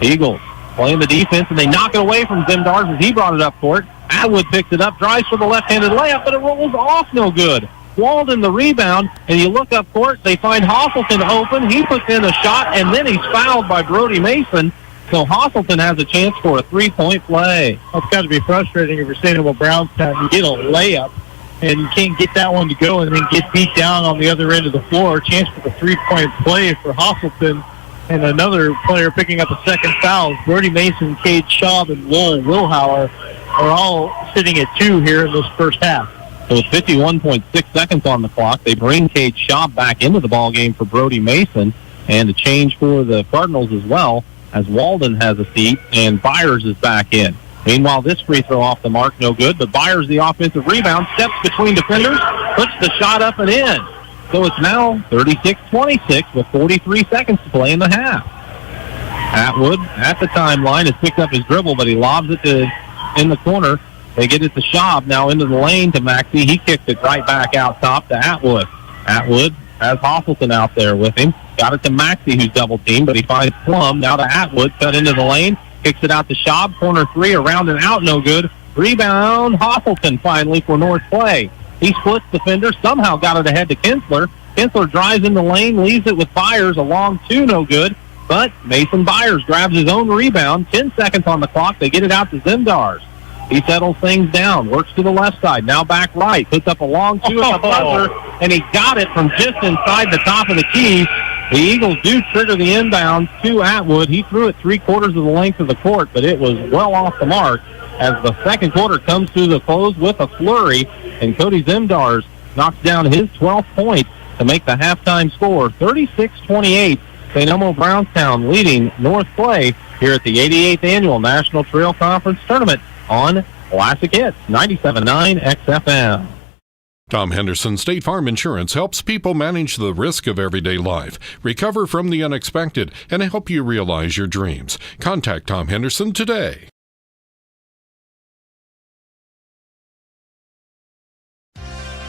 Eagles playing the defense, and they knock it away from Zimdars as he brought it up court. Atwood picks it up, drives for the left-handed layup, but it rolls off no good. Walden the rebound, and you look up court, they find Hosselton open. He puts in a shot, and then he's fouled by Brody Mason. So Hosselton has a chance for a three-point play. That's got to be frustrating if you're St. Elmo Brownstown. You get a layup, and you can't get that one to go, and then get beat down on the other end of the floor. A chance for the three-point play for Hosselton, and another player picking up a second foul. Brody Mason, Cade Schaub, and Lowell Wilhauer are all sitting at 2 here in this first half. So with 51.6 seconds on the clock, they bring Cade Schaub back into the ballgame for Brody Mason, and a change for the Cardinals as well, as Walden has a seat and Byers is back in. Meanwhile, this free throw off the mark, no good, but Byers, the offensive rebound, steps between defenders, puts the shot up and in. So it's now 36-26 with 43 seconds to play in the half. Atwood at the timeline has picked up his dribble, but he lobs it in the corner. They get it to Schaub, now into the lane to Maxey. He kicked it right back out top to Atwood. Atwood has Hosselton out there with him. Got it to Maxey, who's double-teamed, but he finds Plum. Now to Atwood, cut into the lane. Kicks it out to Schaub. Corner three, around and out, no good. Rebound, Hosselton finally for North Clay. He splits defenders, somehow got it ahead to Kinsler. Kinsler drives in the lane, leaves it with Byers. A long two, no good. But Mason Byers grabs his own rebound. 10 seconds on the clock. They get it out to Zimdars. He settles things down, works to the left side, now back right, puts up a long two at the buzzer, and he got it from just inside the top of the key. The Eagles do trigger the inbound to Atwood. He threw it 3/4 of the length of the court, but it was well off the mark as the second quarter comes to the close with a flurry, and Cody Zimdars knocks down his 12th point to make the halftime score 36-28. St. Elmo Brownstown leading North Clay here at the 88th Annual National Trail Conference Tournament on Classic Hits 97.9 XFM. Tom Henderson State Farm Insurance helps people manage the risk of everyday life, recover from the unexpected, and help you realize your dreams. Contact Tom Henderson today.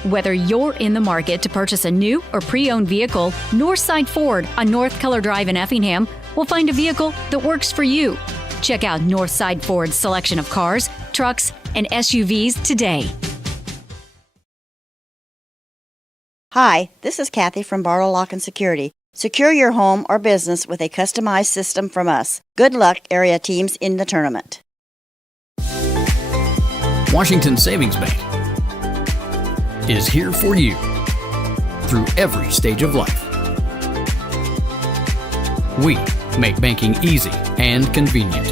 Whether you're in the market to purchase a new or pre-owned vehicle, Northside Ford on North Keller Drive in Effingham will find a vehicle that works for you. Check out Northside Ford's selection of cars, trucks, and SUVs today. Hi, this is Kathy from Barlow Lock and Security. Secure your home or business with a customized system from us. Good luck, area teams in the tournament. Washington Savings Bank is here for you through every stage of life. We make banking easy and convenient.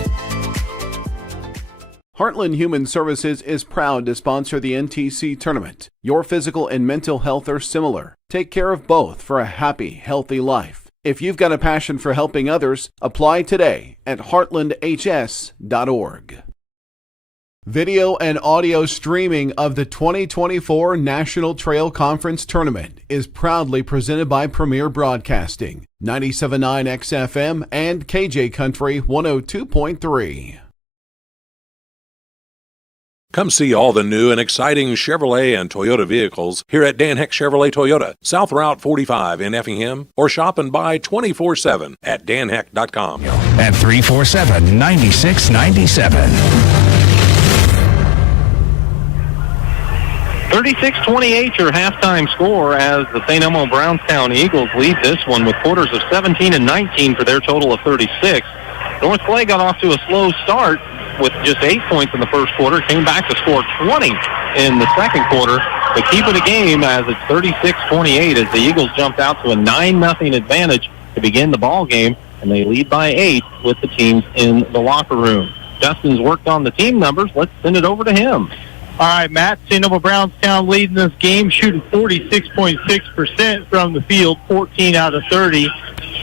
Heartland Human Services is proud to sponsor the NTC tournament. Your physical and mental health are similar. Take care of both for a happy, healthy life. If you've got a passion for helping others, apply today at heartlandhs.org. Video and audio streaming of the 2024 National Trail Conference Tournament is proudly presented by Premier Broadcasting, 97.9 XFM and KJ Country 102.3. Come see all the new and exciting Chevrolet and Toyota vehicles here at Dan Heck Chevrolet Toyota, South Route 45 in Effingham, or shop and buy 24/7 at danheck.com. At 347-9697. 36-28 your halftime score as the St. Elmo Brownstown Eagles lead this one with quarters of 17 and 19 for their total of 36. North Clay got off to a slow start with just 8 points in the first quarter, came back to score 20 in the second quarter. The key to the game as it's 36-28 as the Eagles jumped out to a 9-0 advantage to begin the ball game, and they lead by 8 with the teams in the locker room. Justin's worked on the team numbers. Let's send it over to him. All right, Matt, St. Elmo Brownstown leading this game, shooting 46.6% from the field, 14 out of 30.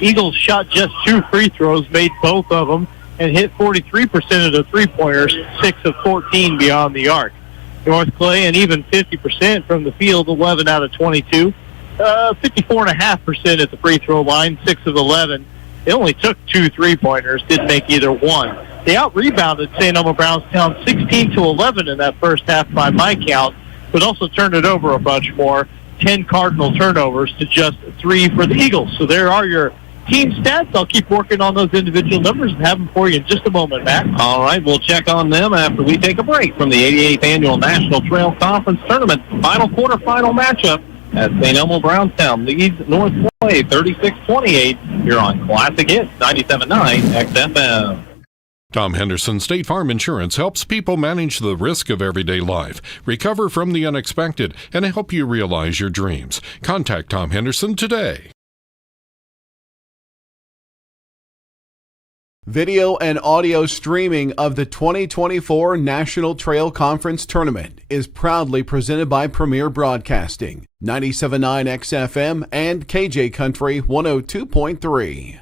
Eagles shot just 2 free throws, made both of them, and hit 43% of the three-pointers, 6 of 14 beyond the arc. North Clay, an even 50% from the field, 11 out of 22. 54.5% at the free throw line, 6 of 11. They only took 2 three-pointers, didn't make either one. They out-rebounded St. Elmo Brownstown 16-11 in that first half by my count, but also turned it over a bunch more, 10 Cardinal turnovers to just 3 for the Eagles. So there are your team stats. I'll keep working on those individual numbers and have them for you in just a moment, Matt. All right, we'll check on them after we take a break from the 88th Annual National Trail Conference Tournament. Final quarterfinal matchup as St. Elmo Brownstown leads North Clay 36-28 here on Classic Hits 97.9 XFM. Tom Henderson State Farm Insurance helps people manage the risk of everyday life, recover from the unexpected, and help you realize your dreams. Contact Tom Henderson today. Video and audio streaming of the 2024 National Trail Conference Tournament is proudly presented by Premier Broadcasting, 97.9 XFM and KJ Country 102.3.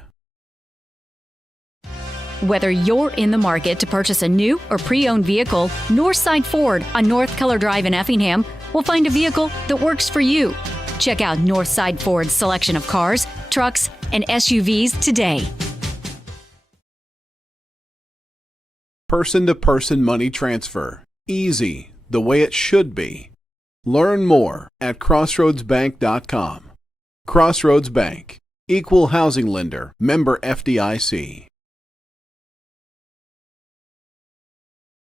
Whether you're in the market to purchase a new or pre-owned vehicle, Northside Ford on North Color Drive in Effingham will find a vehicle that works for you. Check out Northside Ford's selection of cars, trucks, and SUVs today. Person-to-person money transfer. Easy, the way it should be. Learn more at crossroadsbank.com. Crossroads Bank. Equal housing lender. Member FDIC.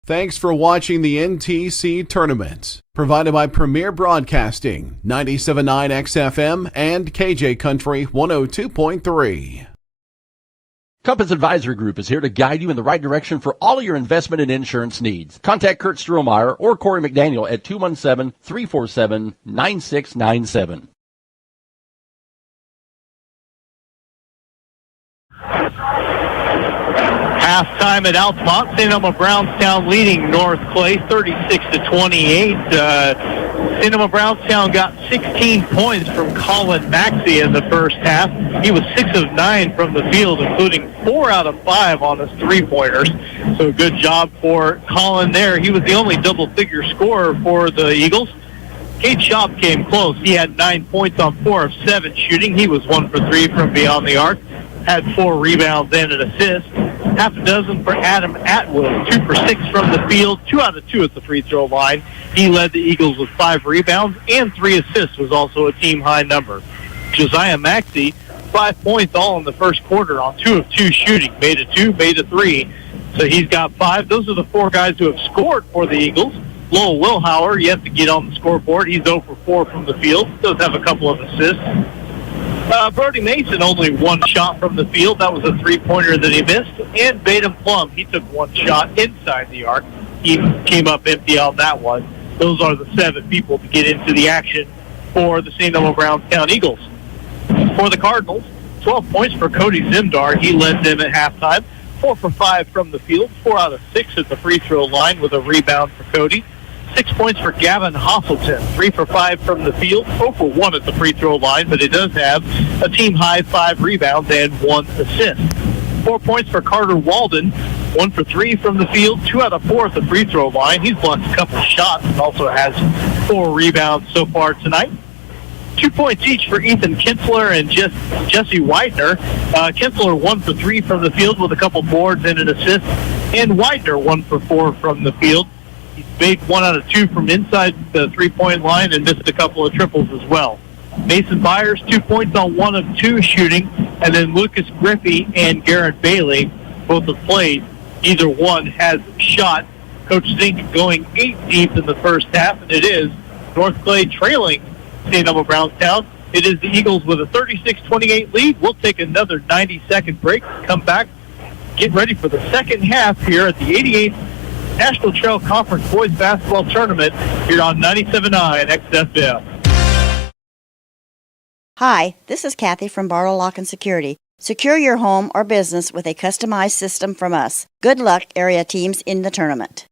Thanks for watching the NTC tournaments. Provided by Premier Broadcasting, 97.9 XFM and KJ Country 102.3. Compass Advisory Group is here to guide you in the right direction for all your investment and insurance needs. Contact Kurt Strohmeyer or Corey McDaniel at 217-347-9697. Halftime at Altamont, St. Elmo Brownstown leading North Clay 36-28. St. Elmo Brownstown got 16 points from Colin Maxey in the first half. He was 6 of 9 from the field, including 4 out of 5 on his three-pointers. So good job for Colin there. He was the only double-figure scorer for the Eagles. Cade Schaub came close. He had 9 points on 4 of 7 shooting. He was 1 for 3 from beyond the arc. Had 4 rebounds and an assist. Half a dozen for Adam Atwood, 2 for 6 from the field, 2 out of 2 at the free throw line. He led the Eagles with 5 rebounds and 3 assists, was also a team-high number. Josiah Maxey, 5 points all in the first quarter on 2 of 2 shooting. Made a 2, made a 3. So he's got 5. Those are the 4 guys who have scored for the Eagles. Lowell Wilhauer, yet to get on the scoreboard. He's 0 for 4 from the field. Does have a couple of assists. Brody Mason only one shot from the field. That was a three-pointer that he missed. And Baden Plum, he took one shot inside the arc. He came up empty on that one. Those are the 7 people to get into the action for the St. Elmo Brownstown Eagles. For the Cardinals, 12 points for Cody Zimdar. He led them at halftime. 4 for 5 from the field, 4 out of 6 at the free throw line with a rebound for Cody. 6 points for Gavin Hosselton, 3 for 5 from the field, 0 for 1 at the free throw line, but he does have a team-high 5 rebounds and 1 assist. 4 points for Carter Walden, 1 for 3 from the field, 2 out of 4 at the free throw line. He's blocked a couple of shots and also has 4 rebounds so far tonight. 2 points each for Ethan Kinsler and Jesse Widener. Kinsler 1 for 3 from the field with a couple boards and an assist, and Widener 1 for 4 from the field. He's made 1 out of 2 from inside the three-point line and missed a couple of triples as well. Mason Byers, 2 points on 1 of 2 shooting, and then Lucas Griffey and Garrett Bailey both have played. Either one has shot. Coach Zink going 8 deep in the first half, and it is North Clay trailing St. Elmo Brownstown. It is the Eagles with a 36-28 lead. We'll take another 90-second break, come back, get ready for the second half here at the 88th National Trail Conference Boys Basketball Tournament here on 97.9 XFM. Hi, this is Kathy from Barlow Lock and Security. Secure your home or business with a customized system from us. Good luck, area teams in the tournament.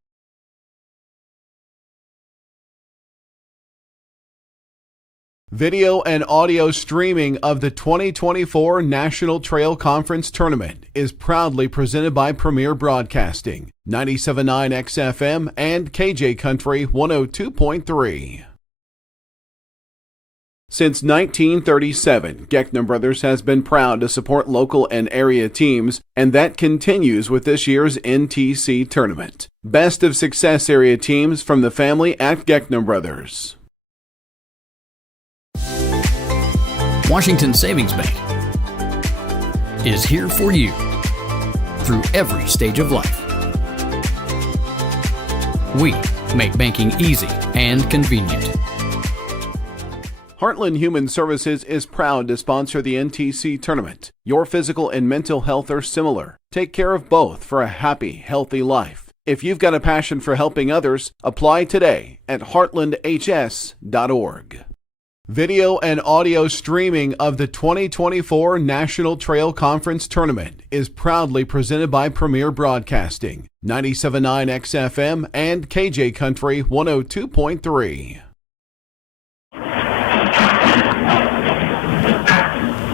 Video and audio streaming of the 2024 National Trail Conference Tournament is proudly presented by Premier Broadcasting, 97.9 XFM and KJ Country 102.3. Since 1937, Geckner Brothers has been proud to support local and area teams, and that continues with this year's NTC tournament. Best of success area teams from the family at Geckner Brothers. Washington Savings Bank is here for you through every stage of life. We make banking easy and convenient. Heartland Human Services is proud to sponsor the NTC tournament. Your physical and mental health are similar. Take care of both for a happy, healthy life. If you've got a passion for helping others, apply today at heartlandhs.org. Video and audio streaming of the 2024 National Trail Conference Tournament is proudly presented by Premier Broadcasting, 97.9 XFM and KJ Country 102.3.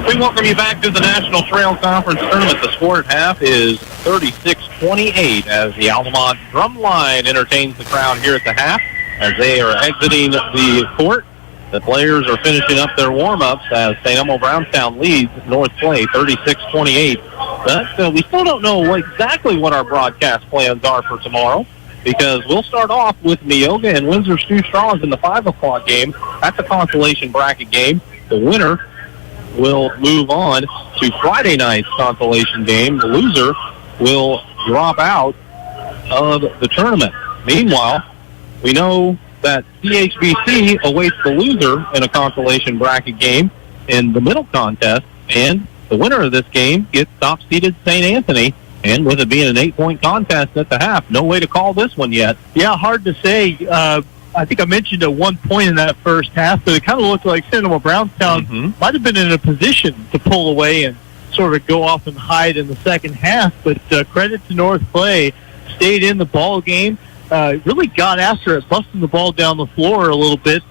We welcome you back to the National Trail Conference Tournament. The score at half is 36-28 as the Altamont drum line entertains the crowd here at the half as they are exiting the court. The players are finishing up their warm-ups as St. Elmo Brownstown leads North Clay 36-28. But we still don't know exactly what our broadcast plans are for tomorrow because we'll start off with Neoga and Windsor Stew Straws in the 5 o'clock game. That's a consolation bracket game. The winner will move on to Friday night's consolation game. The loser will drop out of the tournament. Meanwhile, we know that CHBC awaits the loser in a consolation bracket game in the middle contest, and the winner of this game gets top-seeded St. Anthony. And with it being an 8-point contest at the half, no way to call this one yet. Yeah, hard to say. I think I mentioned at one point in that first half, but it kind of looked like St. Elmo Brownstown might have been in a position to pull away and sort of go off and hide in the second half. But credit to North Clay, stayed in the ball game, really got after it, busting the ball down the floor a little bit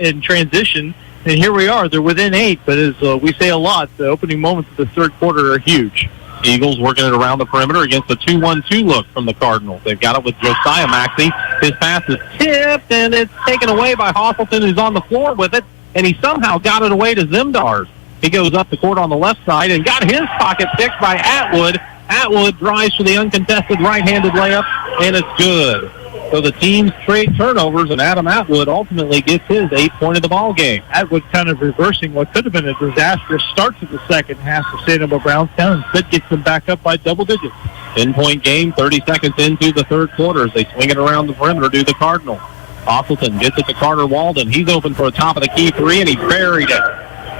in transition. And here we are. They're within 8, but as we say a lot, the opening moments of the third quarter are huge. Eagles working it around the perimeter against a 2-1-2 look from the Cardinals. They've got it with Josiah Maxey. His pass is tipped, and it's taken away by Hosselton, who's on the floor with it, and he somehow got it away to Zimdars. He goes up the court on the left side and got his pocket picked by Atwood. Atwood drives for the uncontested right-handed layup, and it's good. So the teams trade turnovers, and Adam Atwood ultimately gets his 8-point of the ball game. Atwood kind of reversing what could have been a disastrous start to the second half for St. Elmo Brownstown. Instead gets them back up by double digits. 10-point game, 30 seconds into the third quarter as they swing it around the perimeter to the Cardinals. Hosselton gets it to Carter Walden. He's open for a top-of-the-key three, and he buried it.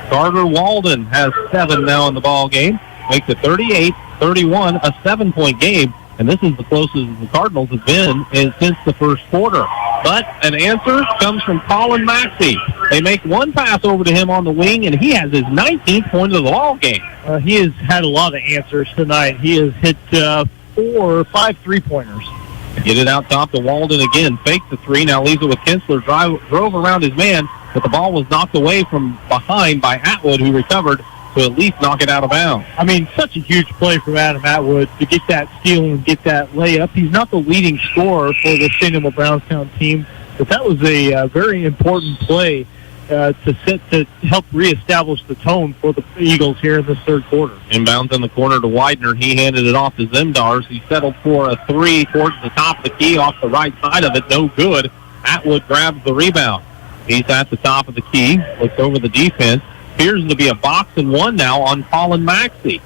Carter Walden has 7 now in the ball game. Makes it 38-31, a 7-point game. And this is the closest the Cardinals have been since the first quarter. But an answer comes from Colin Maxey. They make one pass over to him on the wing, and he has his 19th point of the ball game. He has had a lot of answers tonight. He has hit 4 or 5 3-pointers. Get it out top to Walden again. Fakes the 3. Now leaves it with Kinsler. Drove around his man, but the ball was knocked away from behind by Atwood, who recovered to at least knock it out of bounds. I mean, such a huge play from Adam Atwood to get that steal and get that layup. He's not the leading scorer for the St. Elmo Brownstown team, but that was a very important play to help reestablish the tone for the Eagles here in this third quarter. Inbounds in the corner to Widener. He handed it off to Zemdars. He settled for a 3 towards the top of the key off the right side of it. No good. Atwood grabs the rebound. He's at the top of the key. Looks over the defense. Appears to be a box and 1 now on Colin Maxey.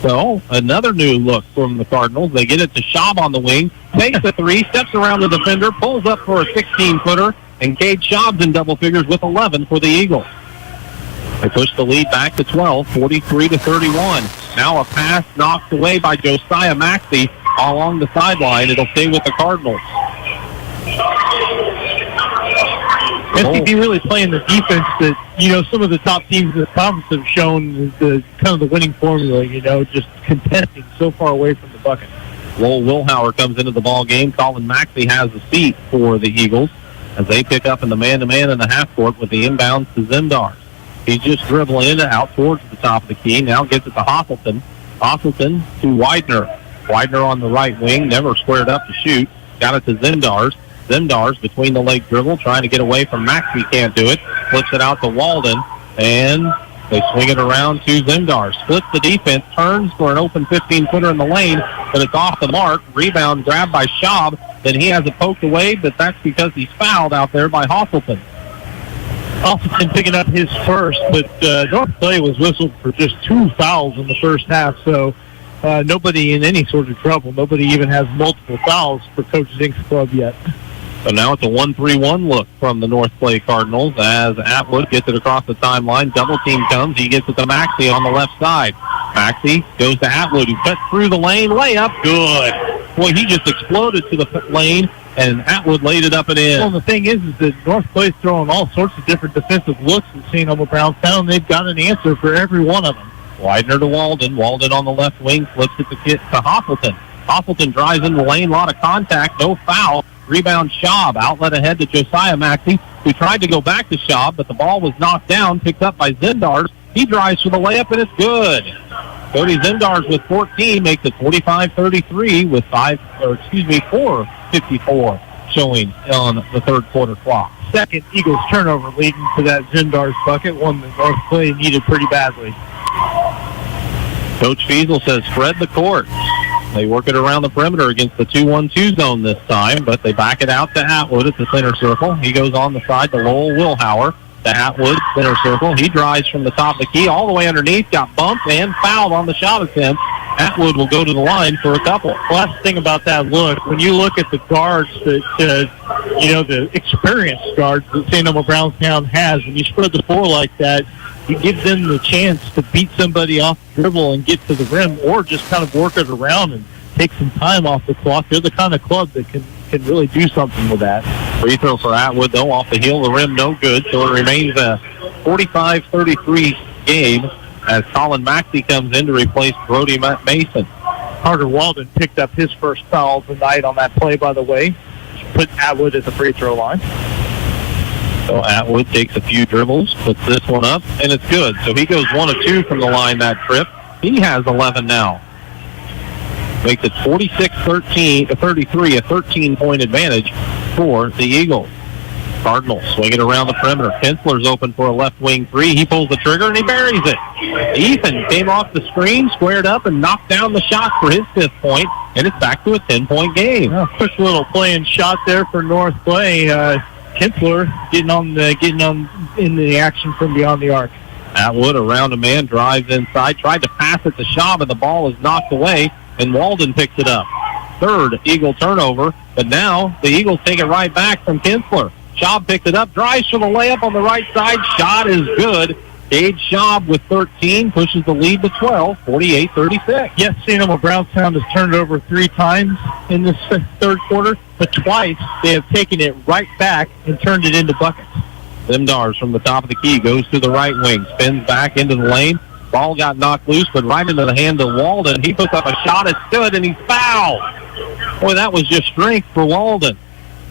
So another new look from the Cardinals. They get it to Schaub on the wing. Takes the 3, steps around the defender, pulls up for a 16-footer, and Cade Schaub's in double figures with 11 for the Eagles. They push the lead back to 12, 43-31. Now a pass knocked away by Josiah Maxey along the sideline. It'll stay with the Cardinals. SCP really playing the defense that, some of the top teams in the conference have shown the kind of the winning formula, just contesting so far away from the bucket. Lowell Wilhauer comes into the ball game. Colin Maxey has the seat for the Eagles as they pick up in the man-to-man in the half court with the inbounds to Zemdars. He's just dribbling in and out towards the top of the key. Now gets it to Hosselton. Hosselton to Widener. Widener on the right wing, never squared up to shoot. Got it to Zemdars. Zemdars between the leg dribble, trying to get away from Maxey, can't do it. Flips it out to Walden, and they swing it around to Zemdars. Splits the defense, turns for an open 15-footer in the lane, but it's off the mark. Rebound grabbed by Schaub. Then he has it poked away, but that's because he's fouled out there by Hosselton. Hosselton picking up his first, but North Clay was whistled for just 2 fouls in the first half, so nobody in any sort of trouble. Nobody even has multiple fouls for Coach Zink's club yet. So now it's a 1-3-1 look from the North Clay Cardinals as Atwood gets it across the timeline. Double team comes. He gets it to Maxey on the left side. Maxey goes to Atwood, who cuts through the lane. Layup, good. Boy, he just exploded to the lane, and Atwood laid it up and in. Well, the thing is that North Clay's throwing all sorts of different defensive looks at St. Elmo Brownstown. They've got an answer for every one of them. Widener to Walden. Walden on the left wing, flips it to Hosselton. Hosselton drives in the lane, a lot of contact, no foul. Rebound Schaub, outlet ahead to Josiah Maxey, who tried to go back to Schaub, but the ball was knocked down, picked up by Zemdars. He drives for the layup, and it's good. Cody Zemdars with 14 makes it 45-33 with 4:54 showing on the third quarter clock. Second Eagles turnover leading to that Zemdars bucket, one that North Clay needed pretty badly. Coach Fiesel says spread the court. They work it around the perimeter against the 2-1-2 zone this time, but they back it out to Atwood at the center circle. He goes on the side to Lowell Wilhauer. To Atwood, center circle. He drives from the top of the key all the way underneath, got bumped and fouled on the shot attempt. Atwood will go to the line for a couple. Well, that's the thing about that look. When you look at the guards that, the experienced guards that St. Elmo Brownstown has, when you spread the floor like that, you give them the chance to beat somebody off the dribble and get to the rim, or just kind of work it around and take some time off the clock. They're the kind of club that can really do something with that. Free throw for Atwood, though, off the heel of the rim, no good. So it remains a 45-33 game as Colin Maxey comes in to replace Brody Mason. Carter Walden picked up his first foul tonight on that play, by the way. Put Atwood at the free throw line. So Atwood takes a few dribbles, puts this one up, and it's good. So he goes 1 of 2 from the line that trip. He has 11 now. Makes it 46-33, a 13-point advantage for the Eagles. Cardinals swing it around the perimeter. Kinsler's open for a left wing 3. He pulls the trigger and he buries it. Ethan came off the screen, squared up, and knocked down the shot for his 5th point, and it's back to a 10-point game. Quick little playing shot there for North Clay. Kinsler getting on in the action from beyond the arc. Atwood around a man, drives inside, tried to pass it to Schaub, and the ball is knocked away, and Walden picks it up. Third Eagle turnover, but now the Eagles take it right back from Kinsler. Schaub picked it up, drives for the layup on the right side. Shot is good, Cade Schaub with 13 pushes the lead to 12, 48-36. Yes, St. Elmo Brownstown has turned it over 3 times in this third quarter, but twice they have taken it right back and turned it into buckets. Zimdars from the top of the key goes to the right wing, spins back into the lane. Ball got knocked loose, but right into the hand of Walden. He puts up a shot, it's good, and he's fouled. Boy, that was just strength for Walden.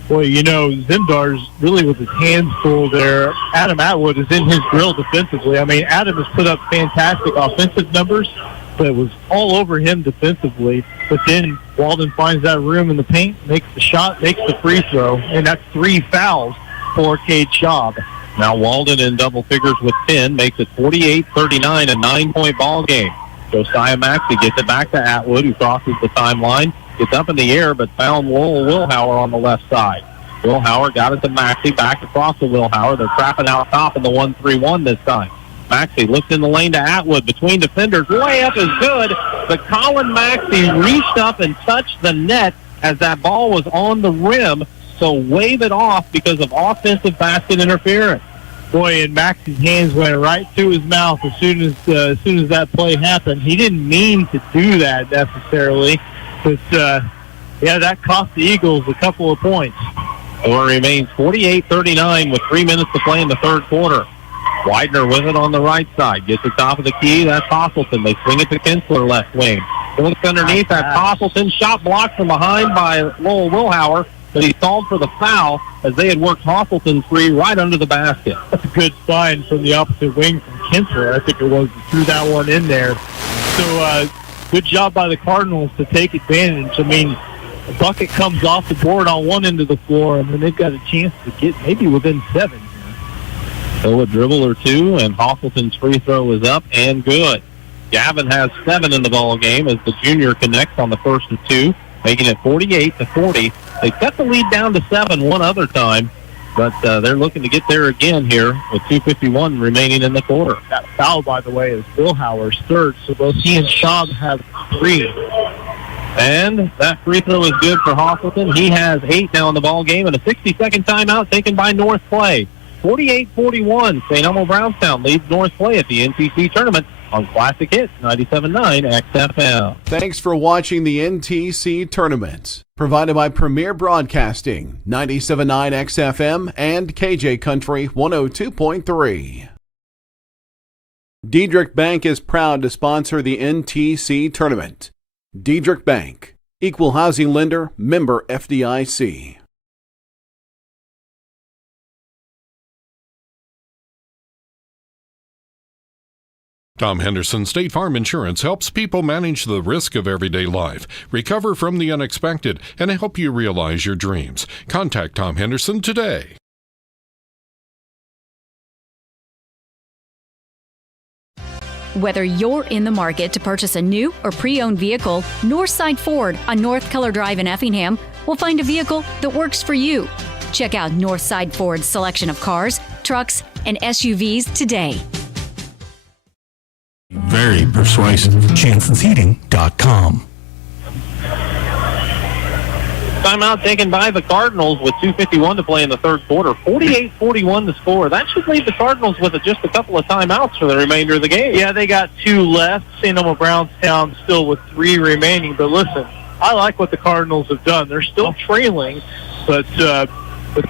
Boy, you know, Zimdars really with his hands full there. Adam Atwood is in his grill defensively. I mean, Adam has put up fantastic offensive numbers, but it was all over him defensively. But then Walden finds that room in the paint, makes the shot, makes the free throw, and that's 3 fouls for Cade Schaub. Now Walden in double figures with 10, makes it 48-39, a 9-point ball game. Josiah Maxey gets it back to Atwood, who crosses the timeline. Gets up in the air, but found Lowell Wilhauer on the left side. Wilhauer got it to Maxey, back across to Wilhauer. They're trapping out top in the 1-3-1 this time. Maxey looks in the lane to Atwood between defenders. Way up is good, but Colin Maxey reached up and touched the net as that ball was on the rim, so wave it off because of offensive basket interference. Boy, and Maxey's hands went right to his mouth as soon as that play happened. He didn't mean to do that necessarily. But, that cost the Eagles a couple of points. Score remains 48-39 with 3 minutes to play in the third quarter. Widener with it on the right side. Gets the top of the key. That's Hosselton. They swing it to Kinsler left wing. He looks underneath. That's Hosselton. Shot blocked from behind by Lowell Wilhauer, but he called for the foul as they had worked Hosselton's free right under the basket. That's a good find from the opposite wing from Kinsler. I think it was. He threw that one in there. So, good job by the Cardinals to take advantage. I mean, a bucket comes off the board on one end of the floor, and then they've got a chance to get maybe within 7. So a dribble or two, and Hosselton's free throw is up and good. Gavin has 7 in the ball game as the junior connects on the first of 2, making it 48-40. They cut the lead down to 7 one other time, but they're looking to get there again here with 2:51 remaining in the quarter. That foul, by the way, is Wilhauer's third, so both he and Schaub have 3. And that free throw is good for Hosselton. He has 8 now in the ball game, and a 60-second timeout taken by North Clay. 48-41, St. Elmo Brownstown leads North Clay at the NTC tournament on Classic Hits 97.9 XFM. Thanks for watching the NTC Tournament, provided by Premier Broadcasting, 97.9 XFM and KJ Country 102.3. Diedrich Bank is proud to sponsor the NTC Tournament. Diedrich Bank, Equal Housing Lender, member FDIC. Tom Henderson State Farm Insurance helps people manage the risk of everyday life, recover from the unexpected, and help you realize your dreams. Contact Tom Henderson today. Whether you're in the market to purchase a new or pre-owned vehicle, Northside Ford on North Keller Drive in Effingham will find a vehicle that works for you. Check out Northside Ford's selection of cars, trucks, and SUVs today. Very persuasive. ChancesHeating.com. Timeout taken by the Cardinals with 2:51 to play in the third quarter. 48-41 the score. That should leave the Cardinals with just a couple of timeouts for the remainder of the game. Yeah, they got 2 left. St. Elmo Brownstown still with 3 remaining. But listen, I like what the Cardinals have done. They're still trailing, but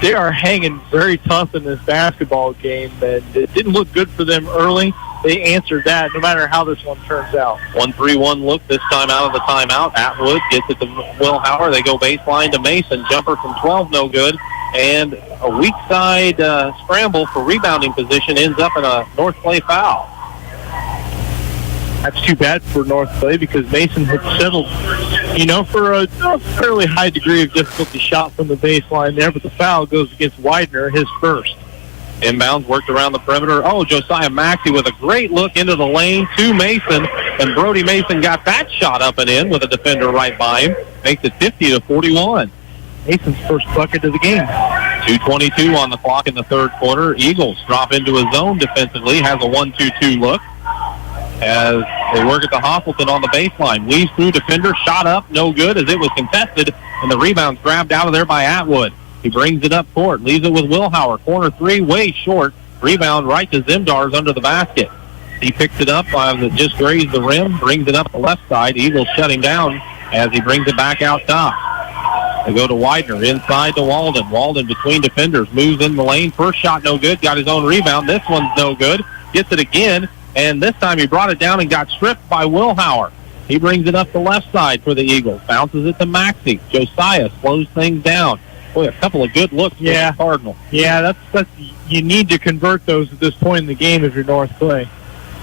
they are hanging very tough in this basketball game. And it didn't look good for them early. They answered that no matter how this one turns out. 1-3-1 look this time out of the timeout. Atwood gets it to Wilhauer. They go baseline to Mason. Jumper from 12, no good. And a weak side scramble for rebounding position ends up in a North Clay foul. That's too bad for North Clay because Mason had settled, for a fairly high degree of difficulty shot from the baseline there, but the foul goes against Widener, his first. Inbounds worked around the perimeter. Josiah Maxey with a great look into the lane to Mason, and Brody Mason got that shot up and in with a defender right by him. Makes it 50-41. Mason's first bucket of the game. 2:22 on the clock in the third quarter. Eagles drop into a zone defensively. Has a 1-2-2 look as they work at the Hosselton on the baseline. Weaves through defender, shot up, no good as it was contested, and the rebound's grabbed out of there by Atwood. He brings it up court, leaves it with Wilhauer. Corner 3, way short. Rebound right to Zimdars under the basket. He picks it up, just grazed the rim, brings it up the left side. Eagles shut him down as he brings it back out top. They go to Widener, inside to Walden. Walden between defenders, moves in the lane. First shot no good, got his own rebound. This one's no good. Gets it again, and this time he brought it down and got stripped by Wilhauer. He brings it up the left side for the Eagles. Bounces it to Maxey. Josiah slows things down. Boy, a couple of good looks for the Cardinal. Yeah, that's you need to convert those at this point in the game if you're North Clay.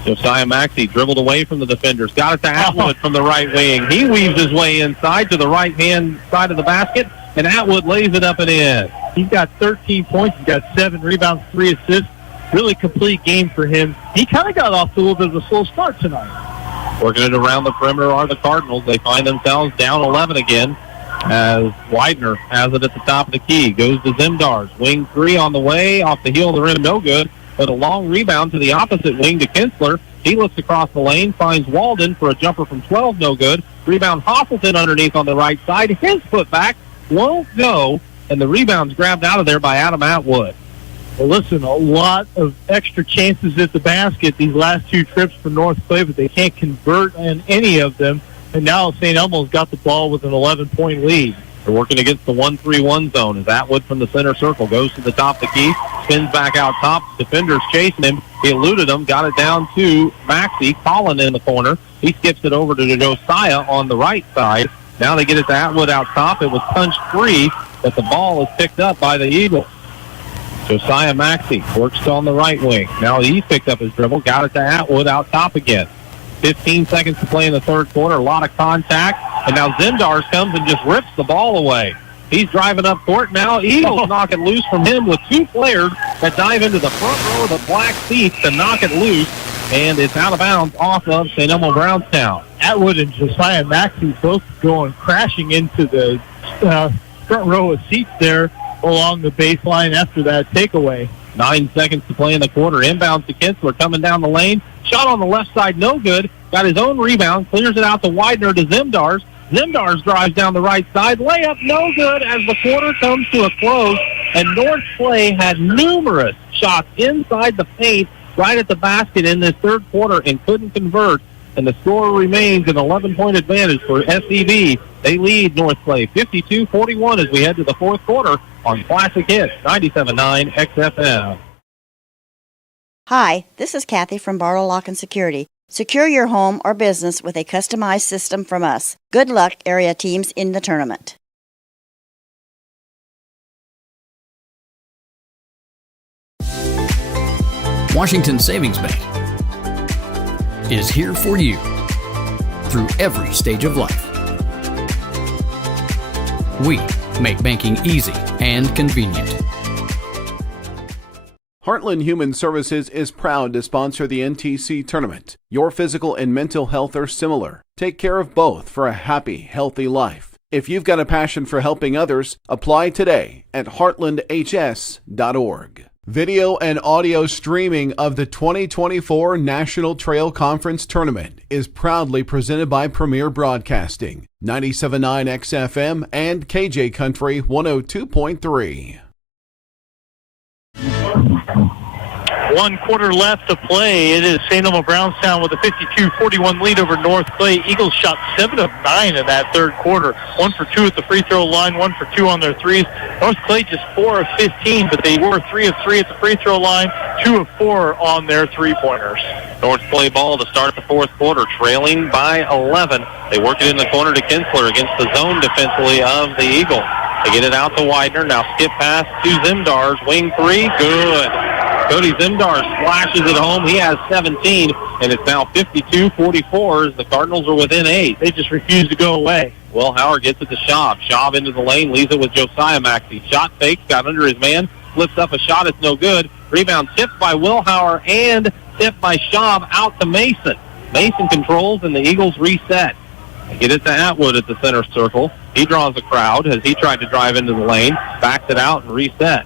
Josiah Maxey dribbled away from the defenders. Got it to Atwood from the right wing. He weaves his way inside to the right-hand side of the basket, and Atwood lays it up and in. He's got 13 points. He's got 7 rebounds, 3 assists. Really complete game for him. He kind of got off to a little bit of a slow start tonight. Working it around the perimeter are the Cardinals. They find themselves down 11 again as Widener has it at the top of the key. Goes to Zimdars. Wing 3 on the way. Off the heel of the rim, no good. But a long rebound to the opposite wing to Kinsler. He looks across the lane, finds Walden for a jumper from 12, no good. Rebound Hosselton underneath on the right side. His putback won't go, and the rebound's grabbed out of there by Adam Atwood. Well, listen, a lot of extra chances at the basket these last 2 trips for North Clay, but they can't convert on any of them. And now St. Elmo's got the ball with an 11-point lead. They're working against the 1-3-1 zone as Atwood from the center circle goes to the top of the key, spins back out top. Defenders chasing him. He eluded him, got it down to Maxey. Collin in the corner. He skips it over to Josiah on the right side. Now they get it to Atwood out top. It was punched free, but the ball is picked up by the Eagles. Josiah Maxey works on the right wing. Now he's picked up his dribble, got it to Atwood out top again. 15 seconds to play in the third quarter, a lot of contact, and now Zimdars comes and just rips the ball away. He's driving up court now. Eagles knock it loose from him with 2 players that dive into the front row of the black seats to knock it loose, and it's out of bounds off of St. Elmo Brownstown. Atwood and Josiah Maxey both going crashing into the front row of seats there along the baseline after that takeaway. 9 seconds to play in the quarter. Inbounds to Kinsler coming down the lane. Shot on the left side, no good. Got his own rebound. Clears it out to Widener to Zimdars. Zimdars drives down the right side. Layup no good as the quarter comes to a close. And North Clay had numerous shots inside the paint right at the basket in this third quarter and couldn't convert. And the score remains an 11-point advantage for SEB. They lead North Clay 52-41 as we head to the fourth quarter on Classic Hits 97.9 XFM. Hi, this is Kathy from Barlow Lock and Security. Secure your home or business with a customized system from us. Good luck, area teams in the tournament. Washington Savings Bank is here for you through every stage of life. We make banking easy and convenient. Heartland Human Services is proud to sponsor the NTC tournament. Your physical and mental health are similar. Take care of both for a happy, healthy life. If you've got a passion for helping others, apply today at heartlandhs.org. Video and audio streaming of the 2024 National Trail Conference Tournament is proudly presented by Premier Broadcasting, 97.9 XFM and KJ Country 102.3. 1 quarter left to play. It is St. Elmo Brownstown with a 52-41 lead over North Clay. Eagles shot 7 of 9 in that third quarter. 1 for 2 at the free throw line, 1 for 2 on their threes. North Clay just 4 of 15, but they were 3 of 3 at the free throw line, 2 of 4 on their three-pointers. North Clay ball to start the fourth quarter, trailing by 11. They work it in the corner to Kinsler against the zone defensively of the Eagles. They get it out to Widener. Now skip pass to Zimdars. Wing 3, good. Cody Zimdars flashes it home. He has 17, and it's now 52-44 as the Cardinals are within 8. They just refuse to go away. Will Howard gets it to Schaub. Schaub into the lane, leaves it with Josiah Maxey. Shot fakes, got under his man, flips up a shot, it's no good. Rebound tipped by Will Howard and tipped by Schaub out to Mason. Mason controls, and the Eagles reset. They get it to Atwood at the center circle. He draws a crowd as he tried to drive into the lane, backs it out and reset.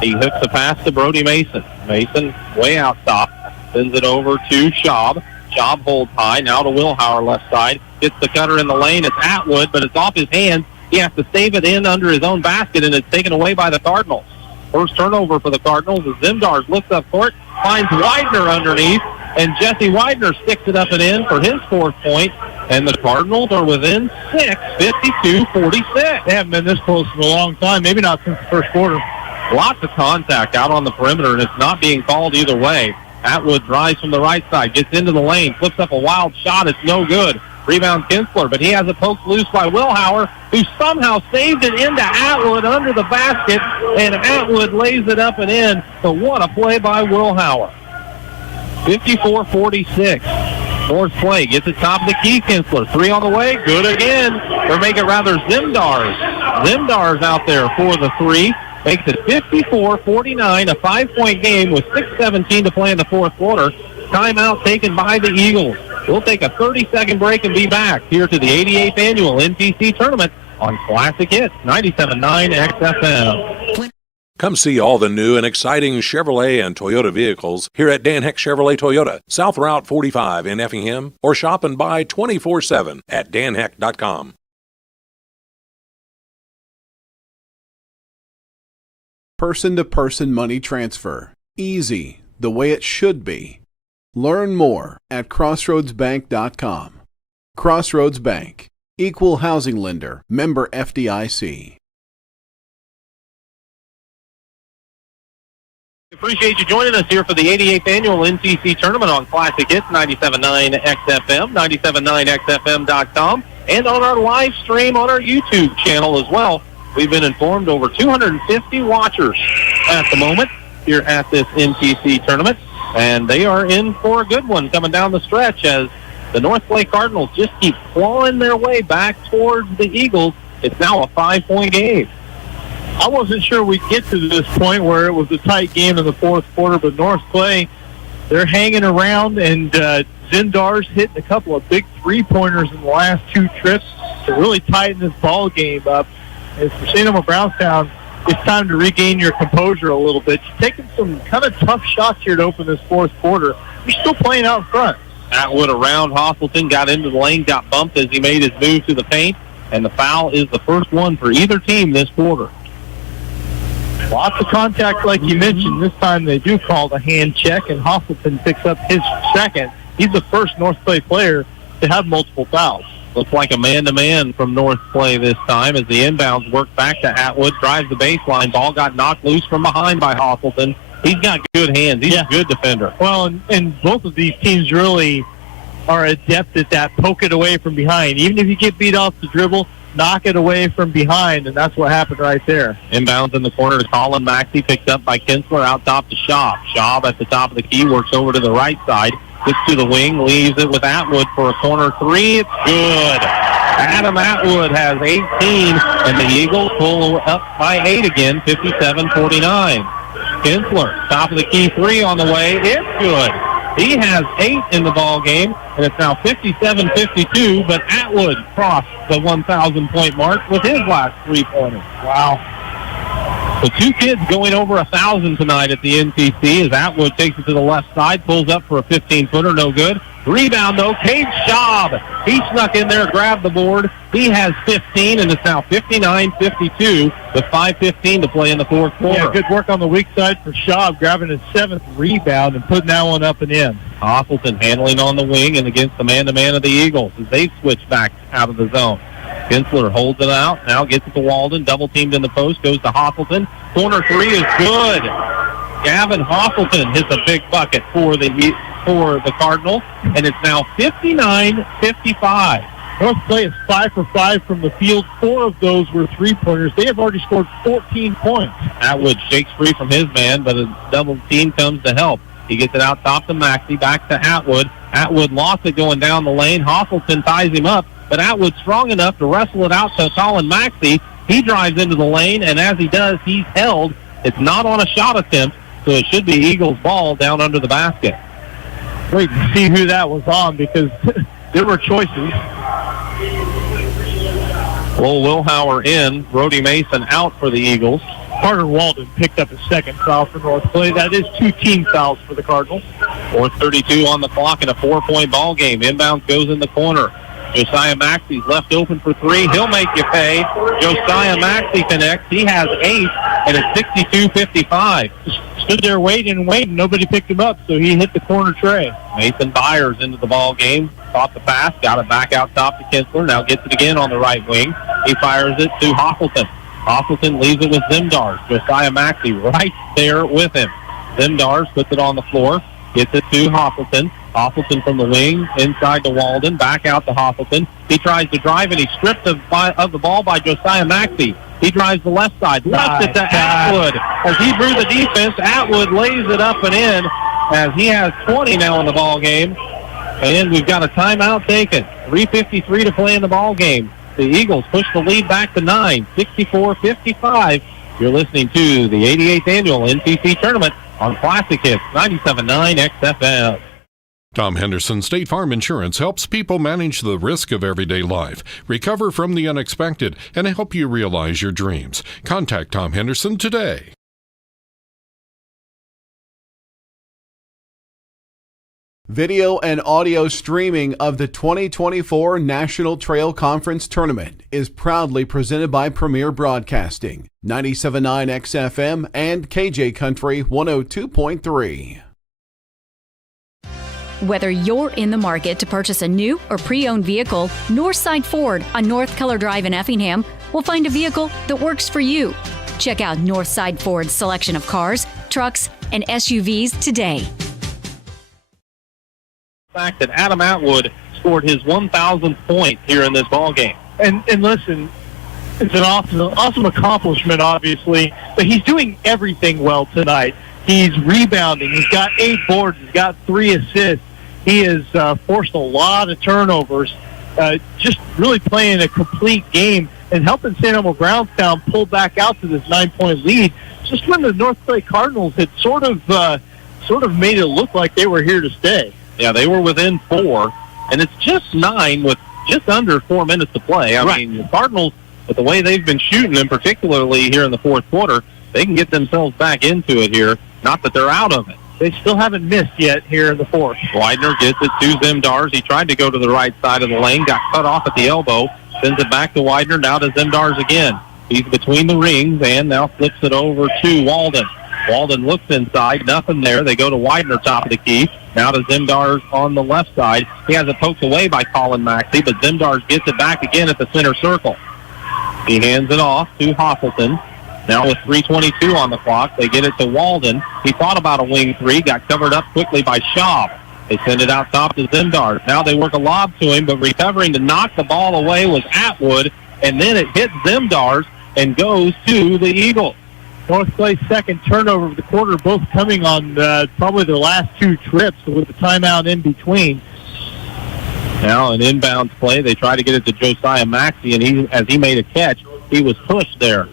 He hooks a pass to Brody Mason. Mason way out top, sends it over to Schaub. Schaub holds high, now to Wilhauer left side. Gets the cutter in the lane. It's Atwood, but it's off his hands. He has to save it in under his own basket, and it's taken away by the Cardinals. First turnover for the Cardinals as Zimdars looks up court, finds Widener underneath, and Jesse Widener sticks it up and in for his 4th point. And the Cardinals are within 6, 52-46. They haven't been this close in a long time, maybe not since the first quarter. Lots of contact out on the perimeter, and it's not being called either way. Atwood drives from the right side, gets into the lane, flips up a wild shot. It's no good. Rebound Kinsler, but he has it poked loose by Wilhauer, who somehow saved it into Atwood under the basket, and Atwood lays it up and in. So what a play by Wilhauer. 54-46. North play gets it top of the key. Kinsler, 3 on the way, good again. Or make it rather Zimdars. Zimdars out there for the 3. Makes it 54-49, a 5-point game with 6:17 to play in the 4th quarter. Timeout taken by the Eagles. We'll take a 30-second break and be back here to the 88th Annual NTC Tournament on Classic Hits 97.9 XFM. Come see all the new and exciting Chevrolet and Toyota vehicles here at Dan Heck Chevrolet Toyota, South Route 45 in Effingham, or shop and buy 24/7 at danheck.com. Person-to-person money transfer. Easy, the way it should be. Learn more at crossroadsbank.com. Crossroads Bank. Equal housing lender. Member FDIC. Appreciate you joining us here for the 88th Annual NTC Tournament on Classic Hits 97.9 XFM, 97.9XFM.com, and on our live stream on our YouTube channel as well. We've been informed over 250 watchers at the moment here at this NTC Tournament, and they are in for a good one coming down the stretch as the North Clay Cardinals just keep clawing their way back towards the Eagles. It's now a 5-point game. I wasn't sure we'd get to this point where it was a tight game in the 4th quarter, but North Clay, they're hanging around, and Zindar's hitting a couple of big 3-pointers in the last 2 trips to really tighten this ball game up. As for St. Elmo Brownstown, it's time to regain your composure a little bit. You're taking some kind of tough shots here to open this 4th quarter. You're still playing out front. Atwood around Hostleton, got into the lane, got bumped as he made his move to the paint, and the foul is the first one for either team this quarter. Lots of contact like you mentioned. This time they do call the hand check, and Hostleton picks up his 2nd. He's the first North Clay player to have multiple fouls. Looks like a man-to-man from North Clay this time as the inbounds work back to Atwood, drives the baseline. Ball got knocked loose from behind by Hostleton. He's got good hands. He's a good defender. Well, and both of these teams really are adept at that. Poke it away from behind. Even if you get beat off the dribble, knock it away from behind, and that's what happened right there. Inbounds in the corner to Colin Maxey, picked up by Kinsler out top to Schaub. Schaub at the top of the key, works over to the right side, gets to the wing, leaves it with Atwood for a corner 3. It's good. Adam Atwood has 18, and the Eagles pull up by 8 again, 57-49. Kinsler, top of the key 3 on the way. It's good. He has 8 in the ball game, and it's now 57-52, but Atwood crossed the 1,000-point mark with his last 3-pointer. Wow. So 2 kids going over 1,000 tonight at the NTC as Atwood takes it to the left side, pulls up for a 15-footer, no good. Rebound, though, Cade Schaub. He snuck in there, grabbed the board. He has 15, and it's now 59-52 with 5:15 to play in the 4th quarter. Yeah, good work on the weak side for Schaub, grabbing his 7th rebound and putting that one up and in. Hostleton handling on the wing and against the man-to-man of the Eagles as they switch back out of the zone. Kinsler holds it out, now gets it to Walden, double-teamed in the post, goes to Hostleton. Corner 3 is good. Gavin Hostleton hits a big bucket for the Cardinals, and it's now 59-55. North Clay is 5 for 5 from the field. 4 of those were 3-pointers. They have already scored 14 points. Atwood shakes free from his man, but a double team comes to help. He gets it out top to Maxey, back to Atwood. Atwood lost it going down the lane. Hostleton ties him up, but Atwood's strong enough to wrestle it out to Colin Maxey. He drives into the lane, and as he does, he's held. It's not on a shot attempt, so it should be Eagles' ball down under the basket. Wait to see who that was on because there were choices. Well, Wilhauer in, Brody Mason out for the Eagles. Carter Walden picked up his 2nd foul for North Clay. That is 2 team fouls for the Cardinals. 4:32 on the clock in a 4-point ball game. Inbounds goes in the corner. Josiah Maxey's left open for three. He'll make you pay. Josiah Maxey connects. He has 8, and it's 62-55. Stood there waiting. Nobody picked him up, so he hit the corner tray. Mason Byers into the ball game. Caught the pass. Got it back out top to Kinsler. Now gets it again on the right wing. He fires it to Hoffleton. Hoffleton leaves it with Zimdars. Josiah Maxey right there with him. Zimdars puts it on the floor. Gets it to Hoffleton. Hoffleton from the wing, inside to Walden, back out to Hoffleton. He tries to drive, and he's stripped of the ball by Josiah Maxey. He drives the left side, left it to Atwood. As he drew the defense, Atwood lays it up and in, as he has 20 now in the ball game. And we've got a timeout taken. 3:53 to play in the ball game. The Eagles push the lead back to 9, 64-55. You're listening to the 88th Annual NCC Tournament on Classic Hits 97.9 XFM. Tom Henderson State Farm Insurance helps people manage the risk of everyday life, recover from the unexpected, and help you realize your dreams. Contact Tom Henderson today. Video and audio streaming of the 2024 National Trail Conference Tournament is proudly presented by Premier Broadcasting, 97.9 XFM and KJ Country 102.3. Whether you're in the market to purchase a new or pre-owned vehicle, Northside Ford on North Keller Drive in Effingham will find a vehicle that works for you. Check out Northside Ford's selection of cars, trucks, and SUVs today. The fact that Adam Atwood scored his 1,000th point here in this ball game. And listen, it's an awesome accomplishment, obviously, but he's doing everything well tonight. He's rebounding. He's got 8 boards. He's got 3 assists. He has forced a lot of turnovers, just really playing a complete game and helping St. Elmo Brownstown pull back out to this 9-point lead, just when the North Clay Cardinals had sort of made it look like they were here to stay. Yeah, they were within 4, and it's just 9 with just under 4 minutes to play. I mean, the Cardinals, with the way they've been shooting, and particularly here in the fourth quarter, they can get themselves back into it here. Not that they're out of it. They still haven't missed yet here in the fourth. Widener gets it to Zimdars. He tried to go to the right side of the lane, got cut off at the elbow, sends it back to Widener, now to Zimdars again. He's between the rings and now flips it over to Walden. Walden looks inside, nothing there. They go to Widener, top of the key. Now to Zimdars on the left side. He has it poked away by Colin Maxey, but Zimdars gets it back again at the center circle. He hands it off to Hoffleton. Now with 3:22 on the clock, they get it to Walden. He thought about a wing 3, got covered up quickly by Schaub. They send it out top to Zimdars. Now they work a lob to him, but recovering to knock the ball away was Atwood, and then it hits Zimdars and goes to the Eagles. North Clay's second turnover of the quarter, both coming on probably their last 2 trips with the timeout in between. Now an inbounds play. They try to get it to Josiah Maxey, and as he made a catch, he was pushed there.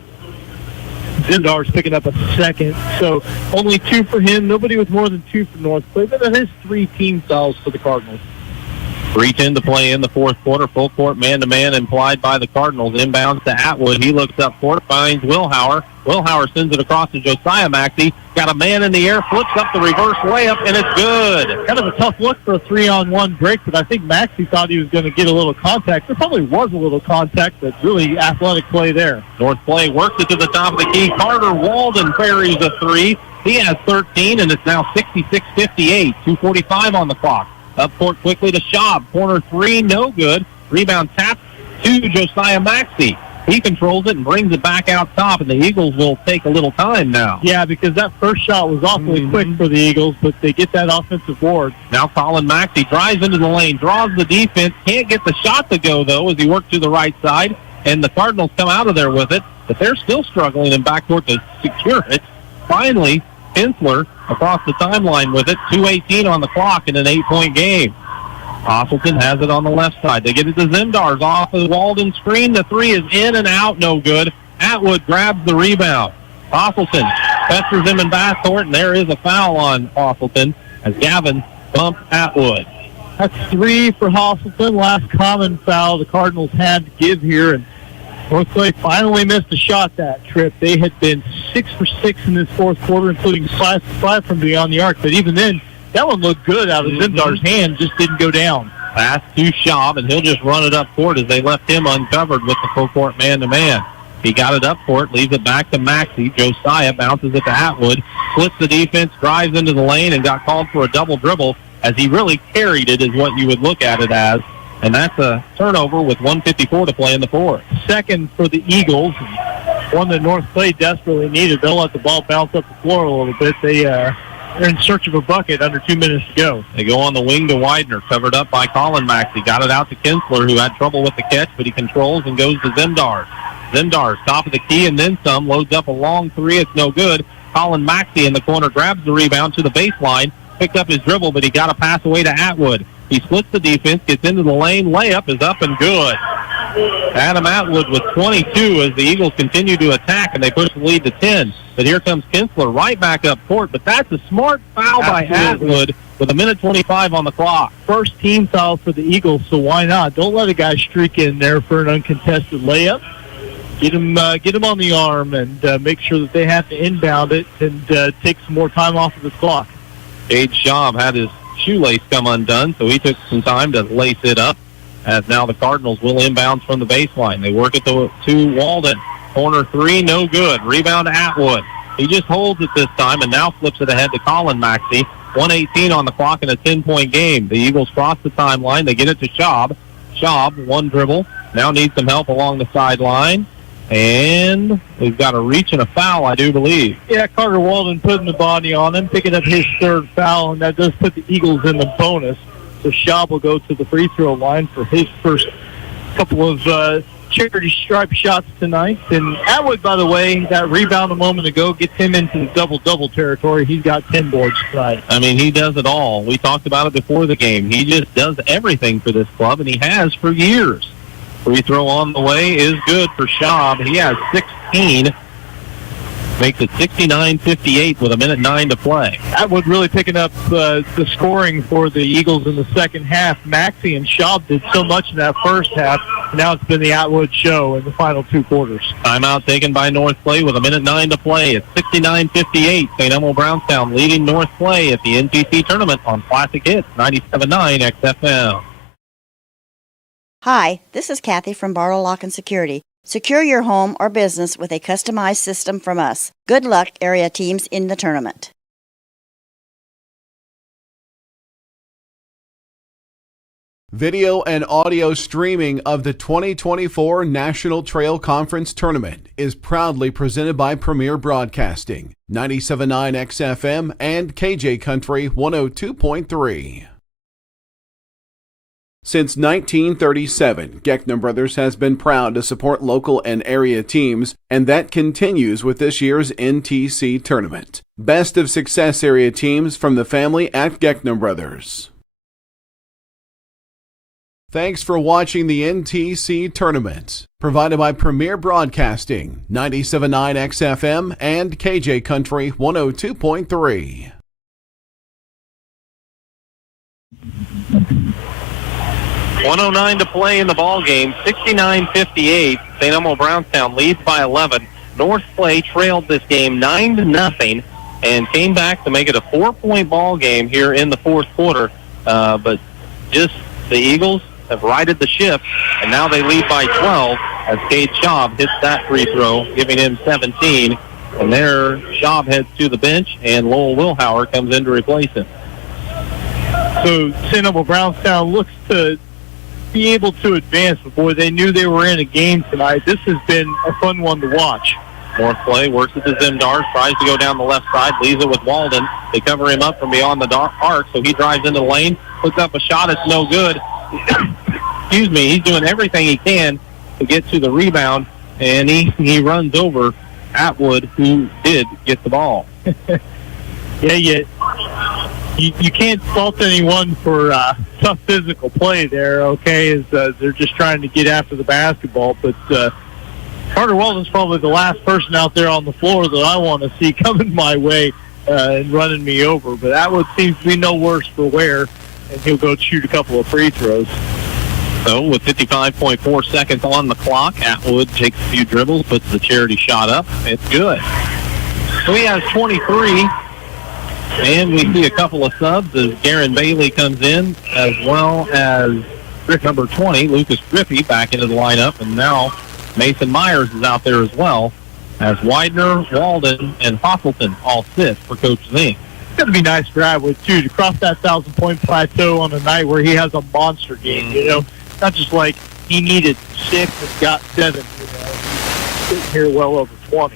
Zimdars picking up a second, so only 2 for him. Nobody with more than 2 for North Clay, but that is 3 team fouls for the Cardinals. 3:10 to play in the fourth quarter. Full court man-to-man implied by the Cardinals. Inbounds to Atwood. He looks up for it, finds Wilhauer. Wilhauer sends it across to Josiah Maxey. Got a man in the air, flips up the reverse layup, and it's good. Kind of a tough look for a 3-on-1 break, but I think Maxey thought he was going to get a little contact. There probably was a little contact, but really athletic play there. North Clay works it to the top of the key. Carter Walden parries a 3. He has 13, and it's now 66-58. 2:45 on the clock. Up court quickly to Schaub. Corner 3, no good. Rebound tapped to Josiah Maxey. He controls it and brings it back out top, and the Eagles will take a little time now. Yeah, because that first shot was awfully quick for the Eagles, but they get that offensive board. Now Colin Maxey drives into the lane, draws the defense, can't get the shot to go, though, as he works to the right side, and the Cardinals come out of there with it, but they're still struggling in backcourt to secure it. Finally, Kinsler across the timeline with it, 2:18 on the clock in an 8-point game. Hoffleton has it on the left side. They get it to Zimdars off of the Walden screen. The 3 is in and out, no good. Atwood grabs the rebound. Hoffleton pesters him in backcourt, and there is a foul on Hoffleton as Gavin bumped Atwood. That's 3 for Hoffleton. Last common foul the Cardinals had to give here, and North Clay finally missed a shot that trip. They had been 6 for 6 in this fourth quarter, including 5 from beyond the arc. But even then, that one looked good out of Zimdar's hand, just didn't go down. Pass to Schaub, and he'll just run it up court as they left him uncovered with the full court man-to-man. He got it up court, leaves it back to Maxey. Josiah bounces it to Atwood, splits the defense, drives into the lane, and got called for a double dribble as he really carried it is what you would look at it as. And that's a turnover with 1:54 to play in the fourth. Second for the Eagles, one that North Clay desperately needed. They'll let the ball bounce up the floor a little bit. They're in search of a bucket under 2 minutes to go. They go on the wing to Widener, covered up by Colin Maxey. Got it out to Kinsler, who had trouble with the catch, but he controls and goes to Zemdar. Zemdar's top of the key and then some, loads up a long three. It's no good. Colin Maxey in the corner grabs the rebound to the baseline, picked up his dribble, but he got a pass away to Atwood. He splits the defense, gets into the lane. Layup is up and good. Adam Atwood with 22 as the Eagles continue to attack, and they push the lead to 10. But here comes Kinsler right back up court, but that's a smart foul by Atwood with 1:25 on the clock. First team foul for the Eagles, so why not? Don't let a guy streak in there for an uncontested layup. Get him on the arm and make sure that they have to inbound it and take some more time off of the clock. Cade Schaub had his shoelace come undone, so he took some time to lace it up, as now the Cardinals will inbounds from the baseline. They work it to Walden. Corner three, no good. Rebound to Atwood. He just holds it this time and now flips it ahead to Colin Maxey. 1:18 on the clock in a 10-point game. The Eagles cross the timeline. They get it to Schaub. Schaub, one dribble. Now needs some help along the sideline. And we've got a reach and a foul, I do believe. Yeah, Carter Walden putting the body on him, picking up his third foul, and that does put the Eagles in the bonus. So Schaub will go to the free throw line for his first couple of charity stripe shots tonight. And Atwood, by the way, that rebound a moment ago gets him into the double-double territory. He's got 10 boards tonight. I mean, he does it all. We talked about it before the game. He just does everything for this club, and he has for years. Free throw on the way is good for Schaub. He has 16. Makes it 69-58 with 1:09 to play. Atwood really picking up the scoring for the Eagles in the second half. Maxey and Schaub did so much in that first half. Now it's been the Atwood show in the final two quarters. Timeout taken by North Clay with 1:09 to play. It's 69-58. St. Elmo Brownstown leading North Clay at the NTC tournament on Classic Hits 97.9 XFM. Hi, this is Kathy from Barlow Lock and Security. Secure your home or business with a customized system from us. Good luck, area teams, in the tournament. Video and audio streaming of the 2024 National Trail Conference Tournament is proudly presented by Premier Broadcasting, 97.9 XFM and KJ Country 102.3. Since 1937, Geckner Brothers has been proud to support local and area teams, and that continues with this year's NTC tournament. Best of success area teams from the family at Geckner Brothers. Thanks for watching the NTC tournament, provided by Premier Broadcasting, 97.9 XFM and KJ Country 102.3. .109 to play in the ball game. 69-58. St. Elmo Brownstown leads by 11. North Clay trailed this game 9-0 and came back to make it a 4-point ball game here in the fourth quarter. But just the Eagles have righted the ship, and now they lead by 12 as Cade Schaub hits that free throw, giving him 17. And there, Schaub heads to the bench, and Lowell Wilhauer comes in to replace him. So St. Elmo Brownstown looks to be able to advance before they knew they were in a game tonight. This has been a fun one to watch. North Clay works it to Zemdar, tries to go down the left side, leaves it with Walden. They cover him up from beyond the arc, so he drives into the lane, puts up a shot, it's no good. Excuse me, he's doing everything he can to get to the rebound, and he runs over Atwood, who did get the ball. You can't fault anyone for tough physical play there, okay, as they're just trying to get after the basketball. But Carter Walden's probably the last person out there on the floor that I want to see coming my way and running me over. But Atwood seems to be no worse for wear, and he'll go shoot a couple of free throws. So with 55.4 seconds on the clock, Atwood takes a few dribbles, puts the charity shot up. It's good. So he has 23. And we see a couple of subs as Garen Bailey comes in, as well as number 20, Lucas Griffey, back into the lineup. And now Mason Myers is out there as well, as Widener, Walden, and Hosselton all sit for Coach Zink. It's going to be nice for Atwood, too, to cross that 1,000-point plateau on a night where he has a monster game, you know. Not just like he needed 6 and got 7, you know. He's sitting here well over 20.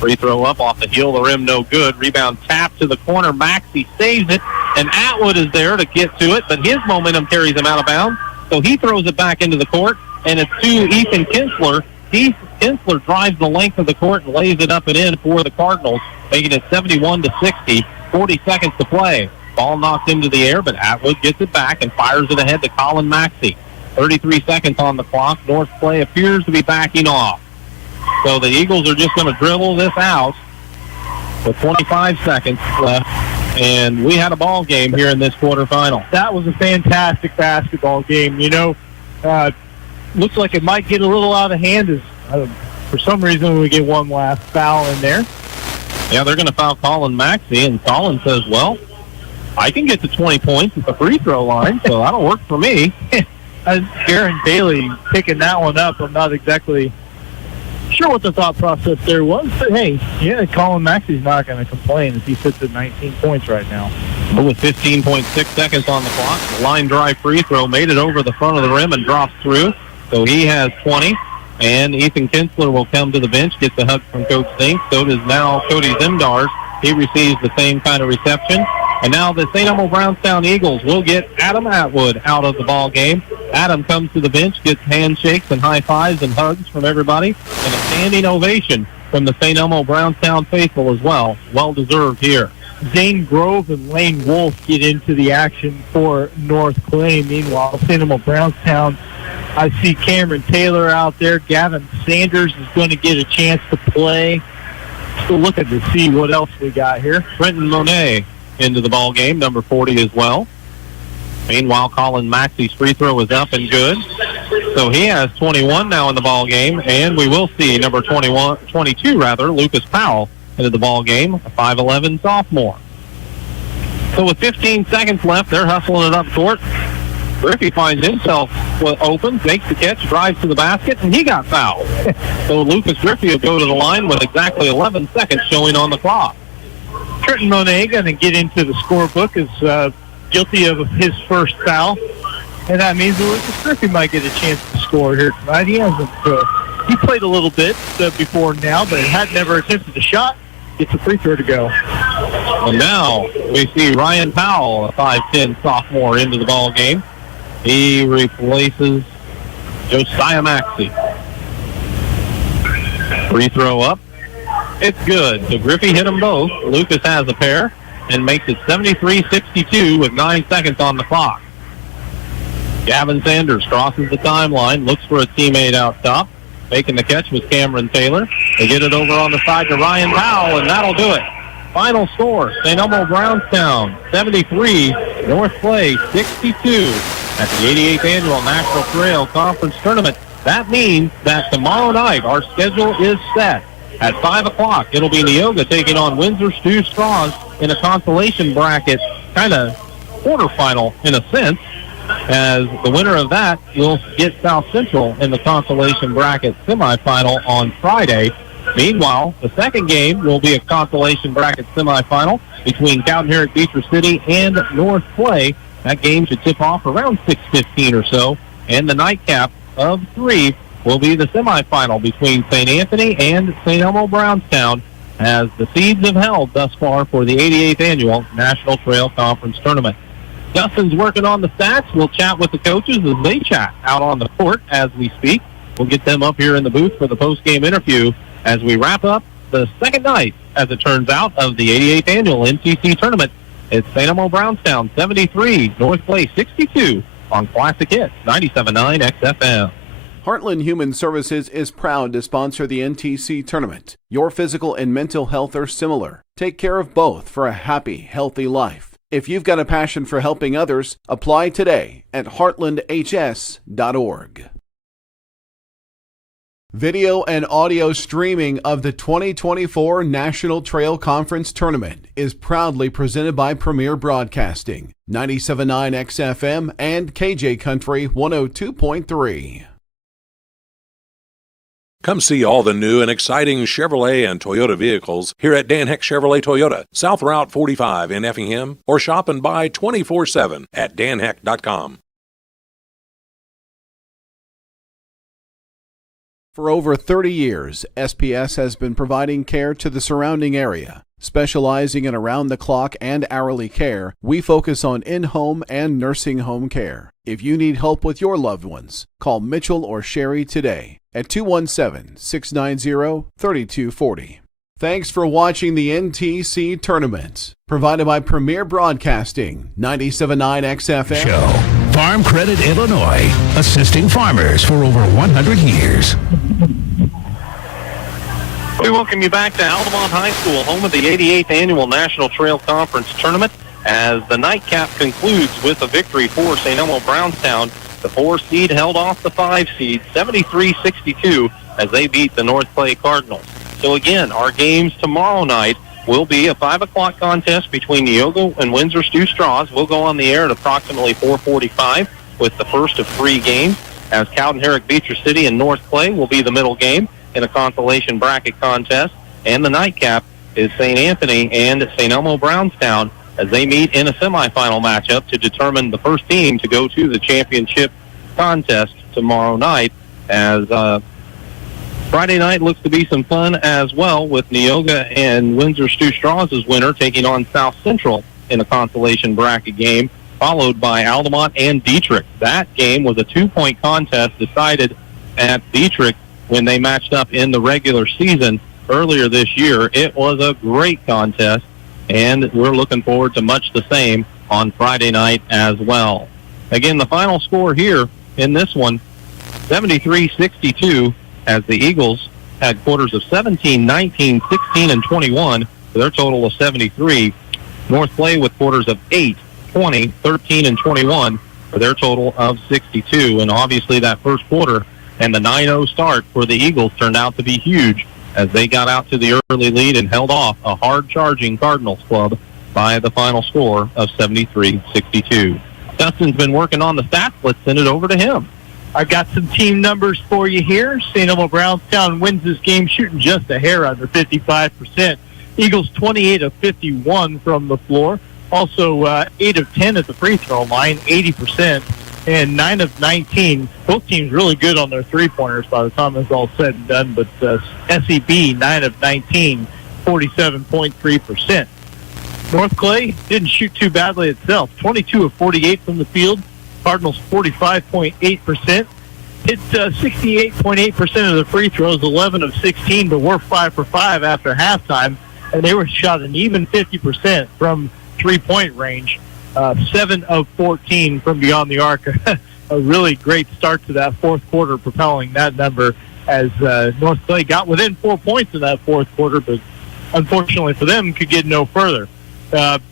Free throw up off the heel of the rim, no good. Rebound tap to the corner. Maxey saves it, and Atwood is there to get to it, but his momentum carries him out of bounds, so he throws it back into the court, and it's to Ethan Kinsler. Kinsler drives the length of the court and lays it up and in for the Cardinals, making it 71-60. 40 seconds to play. Ball knocked into the air, but Atwood gets it back and fires it ahead to Colin Maxey. 33 seconds on the clock. North Play appears to be backing off. So the Eagles are just going to dribble this out with 25 seconds left. And we had a ball game here in this quarterfinal. That was a fantastic basketball game. You know, looks like it might get a little out of hand as for some reason we get one last foul in there. Yeah, they're going to foul Colin Maxey, and Colin says, well, I can get to 20 points at the free throw line, so that'll work for me. Garen Bailey picking that one up. I'm not exactly sure what the thought process there was, but hey, yeah, Colin Maxey's not going to complain if he sits at 19 points right now. But with 15.6 seconds on the clock, the line drive free throw made it over the front of the rim and drops through. So he has 20, and Ethan Kinsler will come to the bench, gets the hug from Coach Zink. So does now Cody Zimdars. He receives the same kind of reception. And now the St. Elmo Brownstown Eagles will get Adam Atwood out of the ball game. Adam comes to the bench, gets handshakes and high fives and hugs from everybody, and a standing ovation from the St. Elmo Brownstown faithful as well. Well-deserved here. Zane Grove and Lane Wolf get into the action for North Clay. Meanwhile, St. Elmo Brownstown, I see Cameron Taylor out there. Gavin Sanders is going to get a chance to play. Still looking to see what else we got here. Brenton Monet into the ball game, number 40 as well. Meanwhile, Colin Maxey's free throw is up and good. So he has 21 now in the ball game, and we will see number 22, Lucas Powell into the ball game, a 5'11 sophomore. So with 15 seconds left, they're hustling it up court. Griffey finds himself open, makes the catch, drives to the basket, and he got fouled. So Lucas Griffey will go to the line with exactly 11 seconds showing on the clock. Trenton Monet going to get into the scorebook as guilty of his first foul, and that means that Lucas Griffey might get a chance to score here tonight. He hasn't. He played a little bit before now, but had never attempted a shot. Gets a free throw to go. And now we see Ryan Powell, a 5'10 sophomore, into the ball game. He replaces Josiah Maxey. Free throw up. It's good. So Griffey hit them both. Lucas has a pair and makes it 73-62 with 9 seconds on the clock. Gavin Sanders crosses the timeline, looks for a teammate out top. Making the catch was Cameron Taylor. They get it over on the side to Ryan Powell, and that'll do it. Final score, St. Elmo Brownstown 73, North Clay 62 at the 88th Annual National Trail Conference Tournament. That means that tomorrow night our schedule is set. At 5 o'clock, it'll be Neoga taking on Windsor Stew Straws in a consolation bracket, kind of quarterfinal in a sense, as the winner of that will get South Central in the consolation bracket semifinal on Friday. Meanwhile, the second game will be a consolation bracket semifinal between Cowden Herrick Beecher City and North Clay. That game should tip off around 6:15 or so, and the nightcap of 3 will be the semifinal between St. Anthony and St. Elmo Brownstown, as the seeds have held thus far for the 88th Annual National Trail Conference Tournament. Dustin's working on the stats. We'll chat with the coaches as they chat out on the court as we speak. We'll get them up here in the booth for the post-game interview as we wrap up the second night, as it turns out, of the 88th Annual NCC Tournament. It's St. Elmo Brownstown 73, North Clay 62 on Classic Hits 97.9 XFM. Heartland Human Services is proud to sponsor the NTC Tournament. Your physical and mental health are similar. Take care of both for a happy, healthy life. If you've got a passion for helping others, apply today at heartlandhs.org. Video and audio streaming of the 2024 National Trail Conference Tournament is proudly presented by Premier Broadcasting, 97.9 XFM and KJ Country 102.3. Come see all the new and exciting Chevrolet and Toyota vehicles here at Dan Heck Chevrolet Toyota, South Route 45 in Effingham, or shop and buy 24/7 at danheck.com. For over 30 years, SPS has been providing care to the surrounding area. Specializing in around-the-clock and hourly care, we focus on in-home and nursing home care. If you need help with your loved ones, call Mitchell or Sherry today at 217-690-3240. Thanks for watching the NTC Tournament, provided by Premier Broadcasting, 97.9 XFM. Show. Farm Credit Illinois, assisting farmers for over 100 years. We welcome you back to Altamont High School, home of the 88th Annual National Trail Conference Tournament, as the nightcap concludes with a victory for St. Elmo Brownstown. The 4 seed held off the 5 seed, 73-62, as they beat the North Clay Cardinals. So again, our games tomorrow night will be a 5 o'clock contest between Neoga and Windsor Stew Straws. We'll go on the air at approximately 4:45 with the first of 3 games, as Cowden Herrick Beecher City and North Clay will be the middle game in a consolation bracket contest. And the nightcap is St. Anthony and St. Elmo Brownstown, as they meet in a semifinal matchup to determine the first team to go to the championship contest tomorrow night, as Friday night looks to be some fun as well, with Neoga and Windsor Stew Straws as winner taking on South Central in a consolation bracket game, followed by Altamont and Dietrich. That game was a 2-point contest decided at Dietrich when they matched up in the regular season earlier this year. It was a great contest, and we're looking forward to much the same on Friday night as well. Again, the final score here in this one, 73-62, as the Eagles had quarters of 17, 19, 16, and 21, for their total of 73. North Clay with quarters of 8, 20, 13, and 21, for their total of 62. And obviously that first quarter and the 9-0 start for the Eagles turned out to be huge, as they got out to the early lead and held off a hard-charging Cardinals club by the final score of 73-62. Dustin's been working on the stats. Let's send it over to him. I've got some team numbers for you here. St. Elmo Brownstown wins this game shooting just a hair under 55%. Eagles 28 of 51 from the floor. Also 8 of 10 at the free throw line, 80%. And 9 of 19. Both teams really good on their three-pointers by the time it's all said and done. But SEB, 9 of 19, 47.3%. North Clay didn't shoot too badly itself. 22 of 48 from the field. Cardinals 45.8%. Hit 68.8% of the free throws, 11 of 16, but we're 5 for 5 after halftime. And they were shot an even 50% from three-point range. 7 of 14 from beyond the arc. A really great start to that fourth quarter, propelling that number, as North Clay got within 4 points in that fourth quarter, but unfortunately for them, could get no further.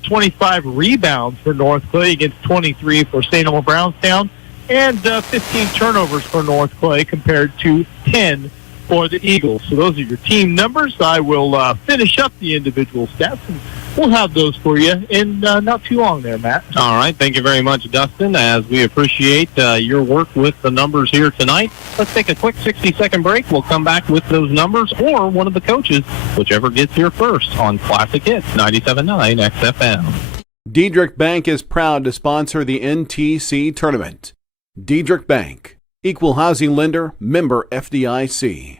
25 rebounds for North Clay against 23 for St. Elmo Brownstown, and 15 turnovers for North Clay compared to 10 for the Eagles. So those are your team numbers. I will finish up the individual stats, and we'll have those for you in not too long there, Matt. All right. Thank you very much, Dustin, as we appreciate your work with the numbers here tonight. Let's take a quick 60-second break. We'll come back with those numbers or one of the coaches, whichever gets here first, on Classic Hits 97.9 XFM. Diedrich Bank is proud to sponsor the NTC Tournament. Diedrich Bank, Equal Housing Lender, member FDIC.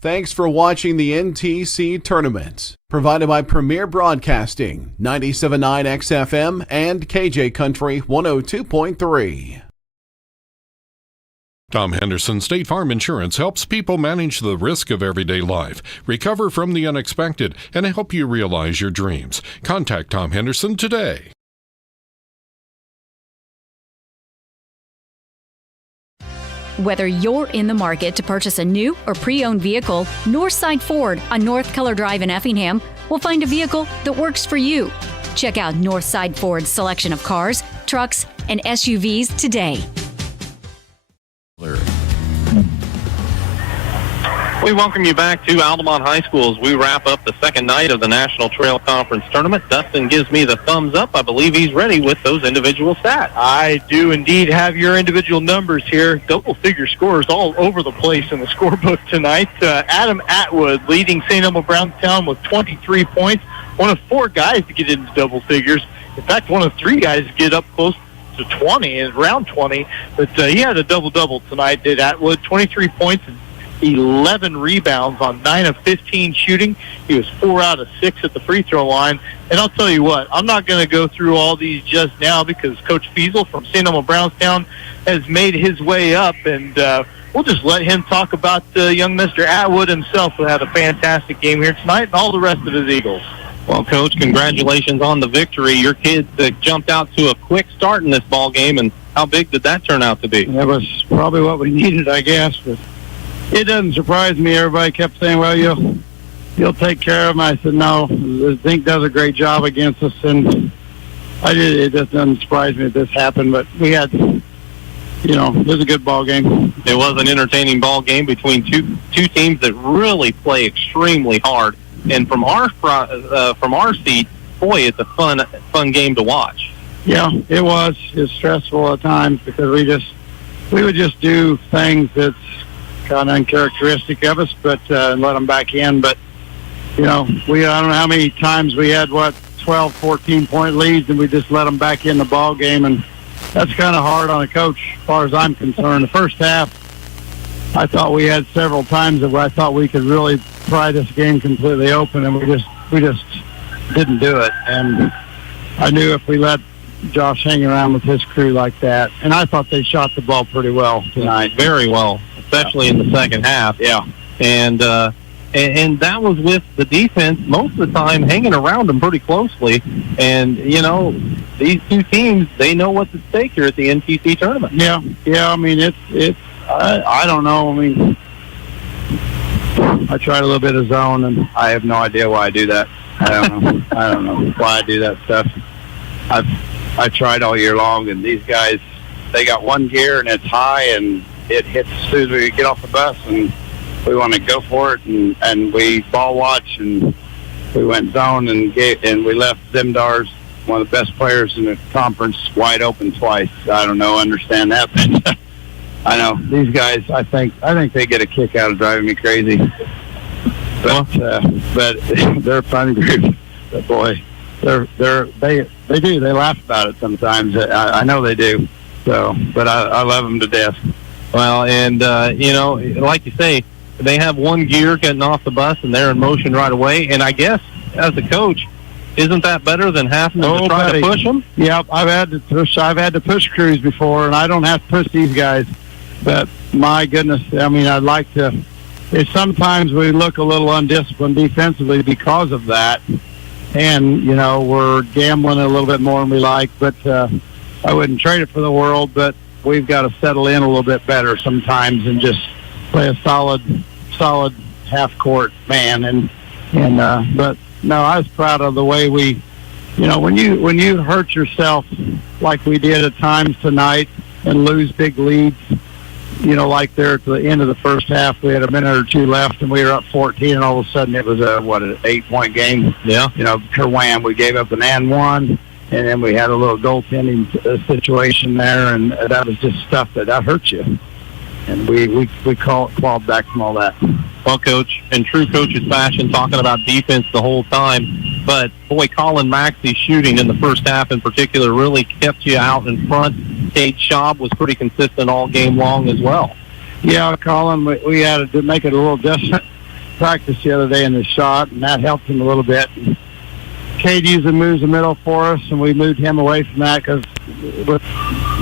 Thanks for watching the NTC Tournament, provided by Premier Broadcasting, 97.9 XFM and KJ Country 102.3. Tom Henderson State Farm Insurance helps people manage the risk of everyday life, recover from the unexpected, and help you realize your dreams. Contact Tom Henderson today. Whether you're in the market to purchase a new or pre-owned vehicle, Northside Ford on North Keller Drive in Effingham will find a vehicle that works for you. Check out Northside Ford's selection of cars, trucks, and SUVs today. We welcome you back to Altamont High School as we wrap up the second night of the National Trail Conference Tournament. Dustin gives me the thumbs up. I believe he's ready with those individual stats. I do indeed have your individual numbers here. Double-figure scores all over the place in the scorebook tonight. Adam Atwood leading St. Elmo Brownstown with 23 points. One of 4 guys to get into double figures. In fact, one of 3 guys to get up close to 20, and around 20. But he had a double-double tonight, did Atwood. 23 points and 11 rebounds on 9 of 15 shooting. He was 4 out of 6 at the free throw line. And I'll tell you what, I'm not going to go through all these just now because Coach Fiesel from St. Elmo Brownstown has made his way up, and we'll just let him talk about young Mr. Atwood himself, who had a fantastic game here tonight, and all the rest of his Eagles. Well, Coach, congratulations on the victory. Your kids jumped out to a quick start in this ball game, and how big did that turn out to be? That was probably what we needed, I guess, but it doesn't surprise me. Everybody kept saying, well, you'll take care of them. I said, no, Zink does a great job against us, and it just doesn't surprise me that this happened, but we had, it was a good ball game. It was an entertaining ball game between two teams that really play extremely hard, and from our seat, boy, it's a fun game to watch. Yeah, it was. It was stressful at times because we would just do things that's kind of uncharacteristic of us, but let them back in. But I don't know how many times we had 12, 14-point leads, and we just let them back in the ball game, and that's kind of hard on a coach, as far as I'm concerned. The first half, I thought we had several times that I thought we could really pry this game completely open, and we just didn't do it. And I knew if we let Josh hang around with his crew like that, and I thought they shot the ball pretty well tonight. Very well, especially in the second half. Yeah. And that was with the defense most of the time hanging around them pretty closely. And, these two teams, they know what's at stake here at the NTC tournament. Yeah. I mean, I don't know. I mean, I tried a little bit of zone, and I have no idea why I do that. I don't know why I do that stuff. I tried all year long, and these guys, they got one gear, and it's high, and it hits as soon as we get off the bus, and we want to go for it, and we ball watch, and we went zone, and we left Zemdar's, one of the best players in the conference, wide open twice. I don't know, understand that, but I know these guys. I think they get a kick out of driving me crazy. But they're a fun group. But boy, they do. They laugh about it sometimes. I know they do. So, but I love them to death. Well, and like you say, they have one gear getting off the bus, and they're in motion right away. And I guess as a coach, isn't that better than having to try to push them? Yep, I've had to push crews before, and I don't have to push these guys. But my goodness, I mean, I'd like to. Sometimes we look a little undisciplined defensively because of that, and we're gambling a little bit more than we like. But I wouldn't trade it for the world. But we've got to settle in a little bit better sometimes and just play a solid half court man. But no, I was proud of the way we, when you hurt yourself like we did at times tonight and lose big leads, like there at the end of the first half, we had a minute or two left and we were up 14, and all of a sudden it was an 8-point game. Yeah. Kerwham, we gave up an and one, and then we had a little goaltending situation there, and that was just stuff that hurt you. And we clawed back from all that. Well, Coach, in true coach's fashion, talking about defense the whole time. But, boy, Colin Maxey's shooting in the first half in particular really kept you out in front. Cade Schaub was pretty consistent all game long as well. Yeah, Colin, we had to make it a little different practice the other day in the shot, and that helped him a little bit. Cade usually moves the middle for us, and we moved him away from that because with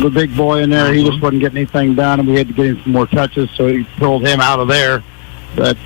the big boy in there, he just wasn't getting anything done, and we had to get him some more touches, so he pulled him out of there. But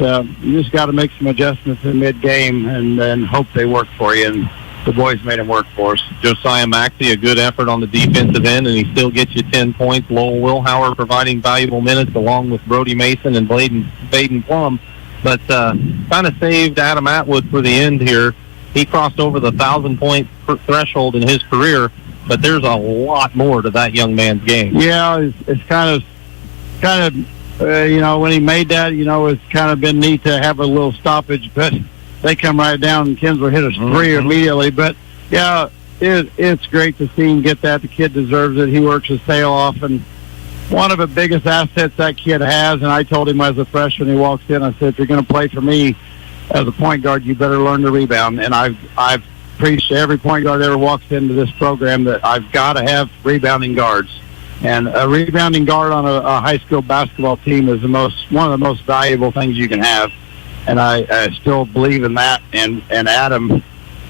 you just got to make some adjustments in mid-game and then hope they work for you, and the boys made them work for us. Josiah Maxey, a good effort on the defensive end, and he still gets you 10 points. Lowell Wilhauer providing valuable minutes along with Brody Mason and Baden Plum. But kind of saved Adam Atwood for the end here. He crossed over the 1,000-point threshold in his career but there's a lot more to that young man's game. Yeah, it's kind of when he made that, it's kind of been neat to have a little stoppage, but they come right down and Kinsler hit us three immediately. But yeah, it's great to see him get that. The kid deserves it. He works his tail off, and one of the biggest assets that kid has, and I told him as a freshman, he walks in, I said, if you're going to play for me as a point guard, you better learn to rebound. And I've preached to every point guard that ever walks into this program that I've got to have rebounding guards. And a rebounding guard on a high school basketball team is one of the most valuable things you can have. And I still believe in that. And Adam,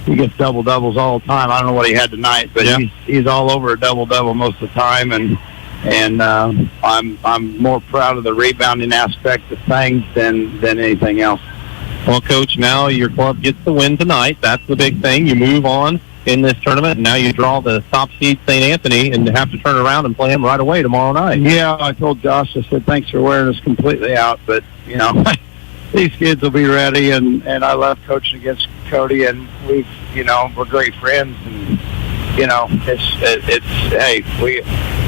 he gets double-doubles all the time. I don't know what he had tonight, but he's all over a double-double most of the time. And I'm more proud of the rebounding aspect of things than anything else. Well, Coach, now your club gets the win tonight. That's the big thing. You move on in this tournament, and now you draw the top seed St. Anthony and have to turn around and play them right away tomorrow night. Yeah, I told Josh, I said, thanks for wearing us completely out, but, these kids will be ready, and I love coaching against Cody, and we're great friends, and,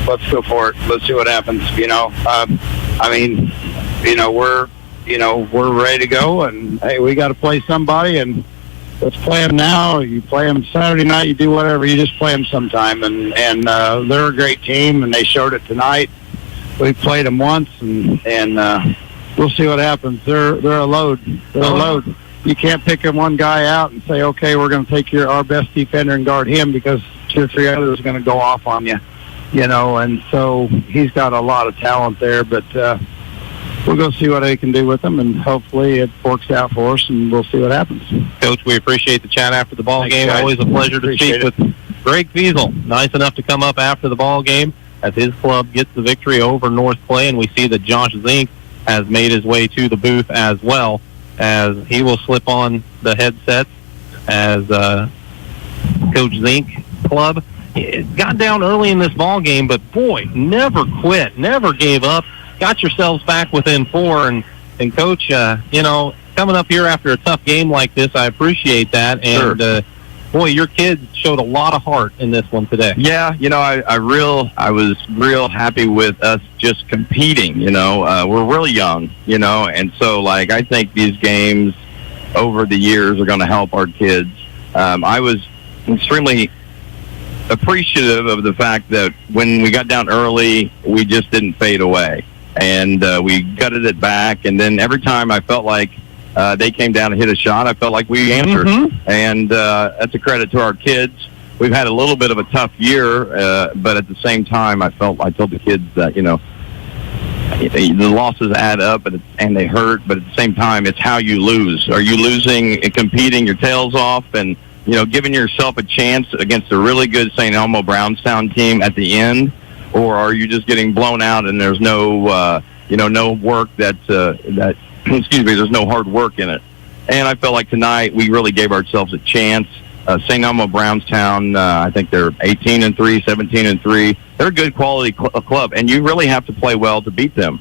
let's go for it. Let's see what happens, we're ready to go, and, hey, we got to play somebody, and let's play them now. You play them Saturday night, you do whatever, you just play them sometime, and they're a great team, and they showed it tonight. We played them once, and we'll see what happens. They're a load. They're a load. You can't pick one guy out and say, okay, we're going to take our best defender and guard him because 2 or 3 others are going to go off on you, and so he's got a lot of talent there, but we'll go see what they can do with them, and hopefully it works out for us, and we'll see what happens. Coach, we appreciate the chat after the ball game. Guys. Always a pleasure to speak with Greg Fiesel. Nice enough to come up after the ball game as his club gets the victory over North Clay, and we see that Josh Zink has made his way to the booth as well, as he will slip on the headset as Coach Zink club. It got down early in this ball game, but boy, never quit, never gave up. Got yourselves back within 4, and Coach, coming up here after a tough game like this, I appreciate that. And Sure. Boy, your kids showed a lot of heart in this one today. Yeah, I was real happy with us just competing. We're really young, and so I think these games over the years are going to help our kids. I was extremely appreciative of the fact that when we got down early, we just didn't fade away. And we gutted it back, and then every time I felt like they came down and hit a shot, I felt like we answered. And that's a credit to our kids. We've had a little bit of a tough year, but at the same time, I told the kids that, the losses add up and they hurt, but at the same time, it's how you lose. Are you losing and competing your tails off and, giving yourself a chance against a really good St. Elmo Brownstown team at the end? Or are you just getting blown out and there's no, no work there's no hard work in it? And I felt like tonight we really gave ourselves a chance. St. Elmo Brownstown, I think they're 18-3, 17-3. They're a good quality club, and you really have to play well to beat them.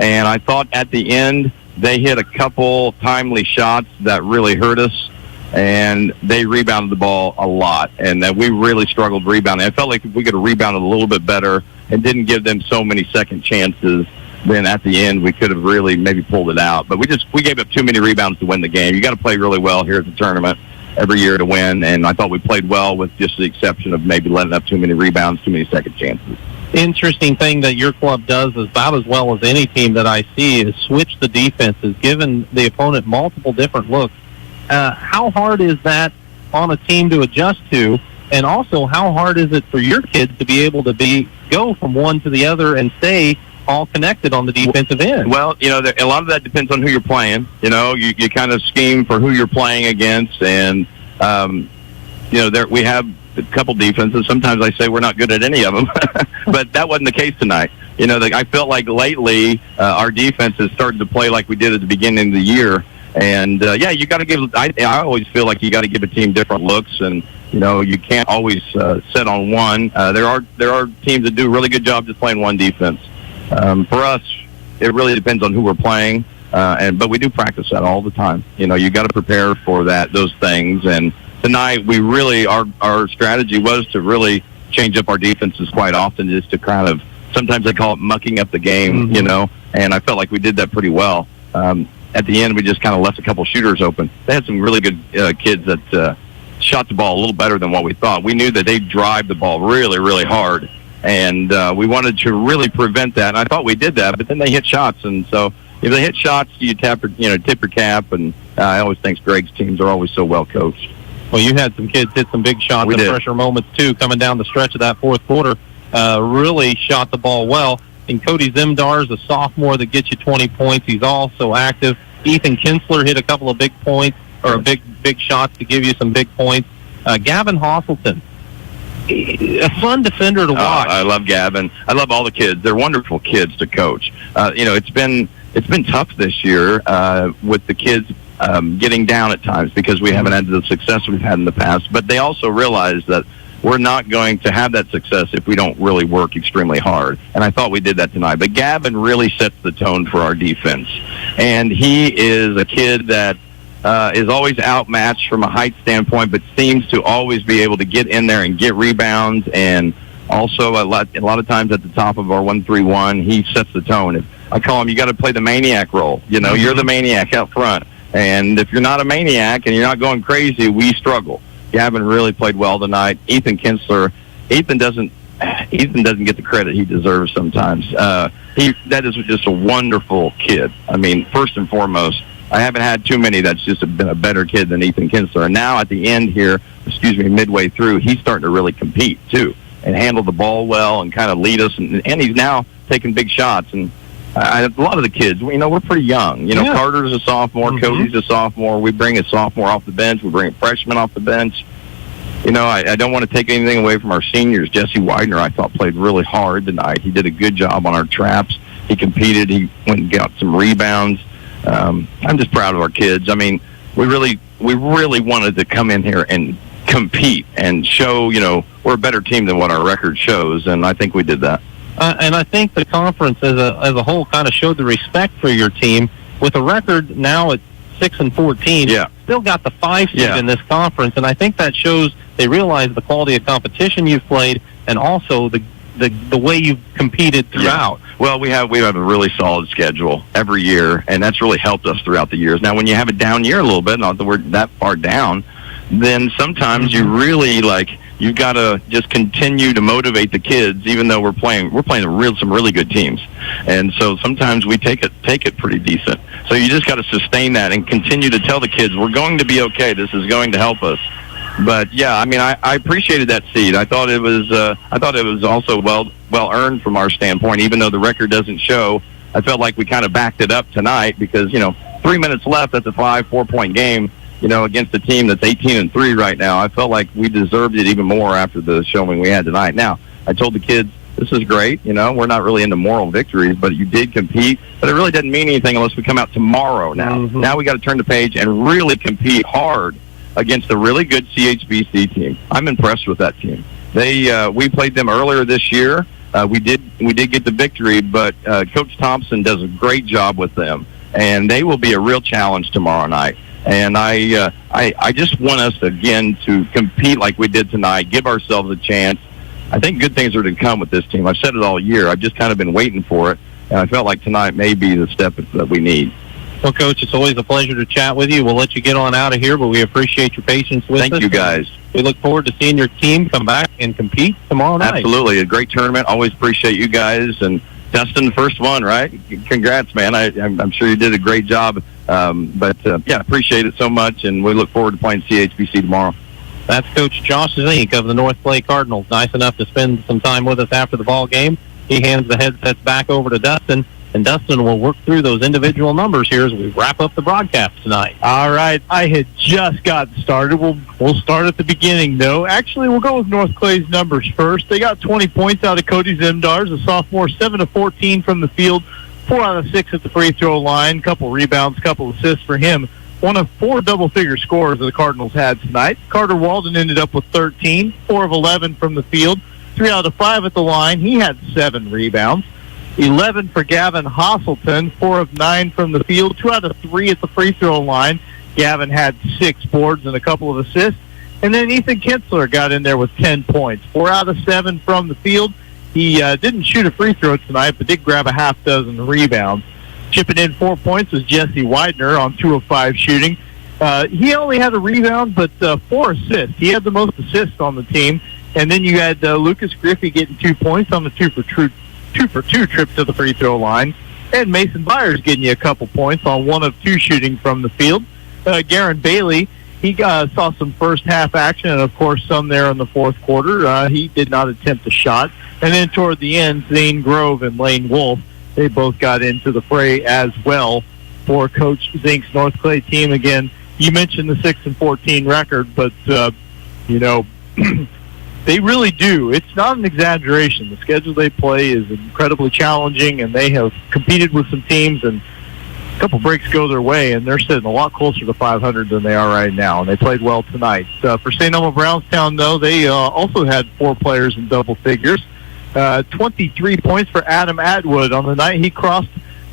And I thought at the end they hit a couple timely shots that really hurt us, and they rebounded the ball a lot, and that we really struggled rebounding. I felt like if we could have rebounded a little bit better and didn't give them so many second chances, then at the end we could have really maybe pulled it out. But we gave up too many rebounds to win the game. You got to play really well here at the tournament every year to win, and I thought we played well with just the exception of maybe letting up too many rebounds, too many second chances. Interesting thing that your club does is about as well as any team that I see is switch the defenses, giving the opponent multiple different looks. How hard is that on a team to adjust to? And also, how hard is it for your kids to be able to go from one to the other and stay all connected on the defensive end? Well, a lot of that depends on who you're playing. You kind of scheme for who you're playing against, and we have a couple defenses. Sometimes I say we're not good at any of them, but that wasn't the case tonight. I felt like lately our defense has started to play like we did at the beginning of the year. And, you got to give – I always feel like you got to give a team different looks, and, you can't always set on one. There are teams that do a really good job just playing one defense. For us, it really depends on who we're playing, but we do practice that all the time. You got to prepare for those things. And tonight, we really our strategy was to really change up our defenses quite often, just to kind of, sometimes I call it mucking up the game, you know, and I felt like we did that pretty well. At the end, we just kind of left a couple shooters open. They had some really good kids that shot the ball a little better than what we thought. We knew that they'd drive the ball really, really hard, and we wanted to really prevent that. And I thought we did that, but then they hit shots, and so if they hit shots, you tip your cap. And I always think Greg's teams are always so well coached. Well, you had some kids hit some big shots in pressure moments too, coming down the stretch of that fourth quarter. Really shot the ball well. And Cody Zimdar's a sophomore that gets you 20 points. He's also active. Ethan Kinsler hit a couple of big points, or big shots to give you some big points. Gavin Hosselton, a fun defender to watch. I love Gavin. I love all the kids. They're wonderful kids to coach. It's been tough this year with the kids getting down at times because we haven't had the success we've had in the past. But they also realize that we're not going to have that success if we don't really work extremely hard. And I thought we did that tonight. But Gavin really sets the tone for our defense. And he is a kid that is always outmatched from a height standpoint, but seems to always be able to get in there and get rebounds. And also a lot of times at the top of our 1-3-1, he sets the tone. If I call him, you got to play the maniac role. You're the maniac out front. And if you're not a maniac and you're not going crazy, we struggle. Gavin really played well tonight. Ethan Kinsler, Ethan doesn't get the credit he deserves sometimes. That is just a wonderful kid. I mean, first and foremost, I haven't had too many that's just been a better kid than Ethan Kinsler. And now at the end here, midway through, he's starting to really compete too and handle the ball well and kind of lead us. And he's now taking big shots. And a lot of the kids, we're pretty young. Carter's a sophomore, Cody's a sophomore. We bring a sophomore off the bench. We bring a freshman off the bench. I don't want to take anything away from our seniors. Jesse Widener, I thought, played really hard tonight. He did a good job on our traps. He competed. He went and got some rebounds. I'm just proud of our kids. I mean, we really wanted to come in here and compete and show, we're a better team than what our record shows, and I think we did that. And I think the conference as a whole kind of showed the respect for your team with a record now at 6-14. Yeah. Still got the 5 seed in this conference, and I think that shows they realize the quality of competition you've played and also the way you've competed throughout. Yeah. Well, we have a really solid schedule every year, and that's really helped us throughout the years. Now, when you have a down year a little bit, not that we're that far down, then sometimes you really you've got to just continue to motivate the kids, even though we're playing some really good teams, and so sometimes we take it pretty decent. So you just got to sustain that and continue to tell the kids we're going to be okay. This is going to help us. But yeah, I mean, I appreciated that seed. I thought it was also well earned from our standpoint, even though the record doesn't show. I felt like we kind of backed it up tonight because 3 minutes left. That's a 4 point game. Against a team that's 18-3 right now. I felt like we deserved it even more after the showing we had tonight. Now, I told the kids, this is great. We're not really into moral victories, but you did compete. But it really doesn't mean anything unless we come out tomorrow now. Now we got to turn the page and really compete hard against a really good CHBC team. I'm impressed with that team. We played them earlier this year. We did get the victory, but Coach Thompson does a great job with them, and they will be a real challenge tomorrow night. And I just want us, again, to compete like we did tonight, give ourselves a chance. I think good things are to come with this team. I've said it all year. I've just kind of been waiting for it, and I felt like tonight may be the step that we need. Well, Coach, it's always a pleasure to chat with you. We'll let you get on out of here, but we appreciate your patience with us. Thank you, guys. We look forward to seeing your team come back and compete tomorrow night. Absolutely. A great tournament. Always appreciate you guys. And Dustin, the first one, right? Congrats, man. I'm sure you did a great job. Appreciate it so much, and we look forward to playing CHBC tomorrow. That's Coach Josh Zink of the North Clay Cardinals. Nice enough to spend some time with us after the ball game. He hands the headsets back over to Dustin, and Dustin will work through those individual numbers here as we wrap up the broadcast tonight. All right. I had just gotten started. We'll start at the beginning, though. Actually, we'll go with North Clay's numbers first. They got 20 points out of Cody Zimdars, a sophomore, 7-14 from the field, 4 out of 6 at the free throw line, couple rebounds, couple assists for him. One of 4 double-figure scores that the Cardinals had tonight. Carter Walden ended up with 13, 4 of 11 from the field, 3 out of 5 at the line. He had 7 rebounds. 11 for Gavin Hosselton, 4 of 9 from the field, 2 out of 3 at the free throw line. Gavin had 6 boards and a couple of assists. And then Ethan Kinsler got in there with 10 points, 4 out of 7 from the field. He didn't shoot a free throw tonight, but did grab a half dozen rebounds. Chipping in 4 points was Jesse Widener on 2 of 5 shooting. He only had a rebound, but 4 assists. He had the most assists on the team. And then you had Lucas Griffey getting 2 points on the 2-for-2 trip to the free throw line. And Mason Byers getting you a couple points on 1 of 2 shooting from the field. Garen Bailey, he saw some first half action and, of course, some there in the fourth quarter. He did not attempt a shot. And then toward the end, Zane Grove and Lane Wolf, they both got into the fray as well for Coach Zink's North Clay team. Again, you mentioned the 6-14 record, but, they really do. It's not an exaggeration. The schedule they play is incredibly challenging, and they have competed with some teams, and a couple breaks go their way, and they're sitting a lot closer to 500 than they are right now, and they played well tonight. For St. Elmo Brownstown, though, they also had 4 players in double figures. 23 points for Adam Atwood on the night he crossed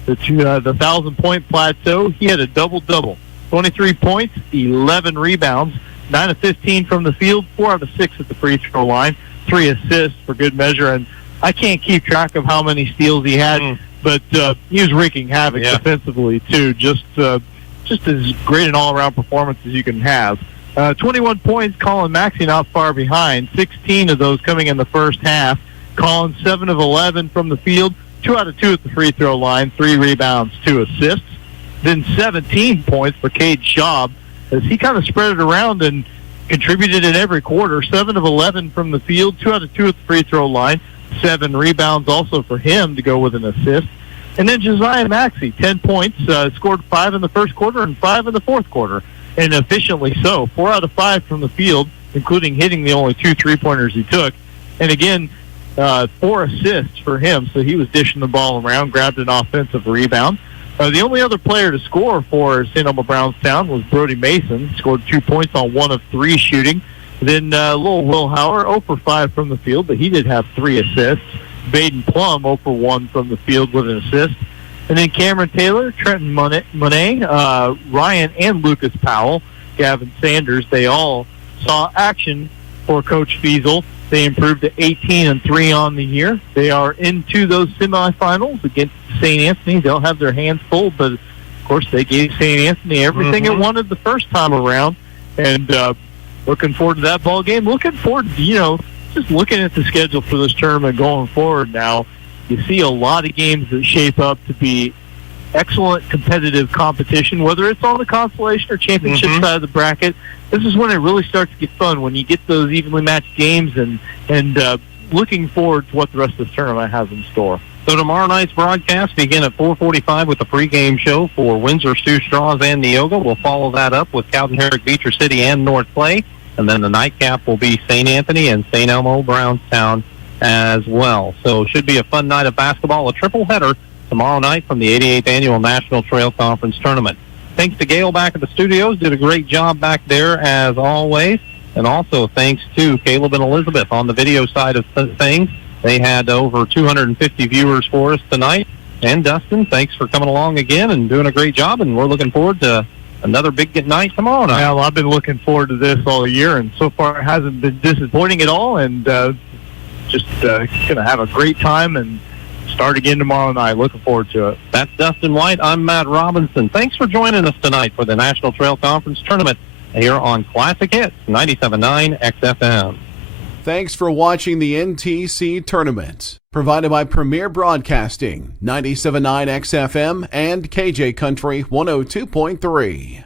the 1,000-point plateau. He had a double-double, 23 points, 11 rebounds, 9 of 15 from the field, 4 out of 6 at the free throw line, 3 assists for good measure. And I can't keep track of how many steals he had, but he was wreaking havoc defensively too. Just as great an all-around performance as you can have. 21 points, Colin Maxey not far behind, 16 of those coming in the first half. Colin 7 of 11 from the field, 2 out of 2 at the free throw line, 3 rebounds, 2 assists. Then 17 points for Cade Schaub, as he kind of spread it around and contributed in every quarter. 7 of 11 from the field, 2 out of 2 at the free throw line, 7 rebounds also for him to go with an assist. And then Josiah Maxey, 10 points, scored 5 in the first quarter and 5 in the fourth quarter, and efficiently so. 4 out of 5 from the field, including hitting the only 2 3-pointers he took. And again, 4 assists for him, so he was dishing the ball around, grabbed an offensive rebound. The only other player to score for St. Elmo Brownstown was Brody Mason, scored 2 points on 1 of 3 shooting. Then Lowell Wilhauer, 0 for 5 from the field, but he did have 3 assists. Baden Plum, 0 for 1 from the field with an assist. And then Cameron Taylor, Trenton Monet, Ryan and Lucas Powell, Gavin Sanders, they all saw action for Coach Fiesel. They improved to 18-3 on the year. They are into those semifinals against St. Anthony. They'll have their hands full, but, of course, they gave St. Anthony everything it wanted the first time around. And looking forward to that ball game. Looking forward to, just looking at the schedule for this tournament going forward now, you see a lot of games that shape up to be excellent competitive competition, whether it's on the consolation or championship side of the bracket. This is when it really starts to get fun, when you get those evenly matched games, and looking forward to what the rest of this tournament has in store. So tomorrow night's broadcast begin at 4:45 with the pregame show for Windsor, Sioux Straws, and Neoga. We'll follow that up with Cowden, Herrick, Beecher City, and North Clay. And then the nightcap will be St. Anthony and St. Elmo Brownstown as well. So it should be a fun night of basketball, a triple header tomorrow night from the 88th Annual National Trail Conference Tournament. Thanks to Gail back at the studios. Did a great job back there as always. And also thanks to Caleb and Elizabeth on the video side of things. They had over 250 viewers for us tonight. And Dustin, thanks for coming along again and doing a great job. And we're looking forward to another big night tomorrow night. Well, I've been looking forward to this all year, and so far it hasn't been disappointing at all. And just going to have a great time and start again tomorrow night. Looking forward to it. That's Dustin White. I'm Matt Robinson. Thanks for joining us tonight for the National Trail Conference Tournament here on Classic Hits 97.9 XFM. Thanks for watching the NTC Tournament, provided by Premier Broadcasting, 97.9 XFM and KJ Country 102.3.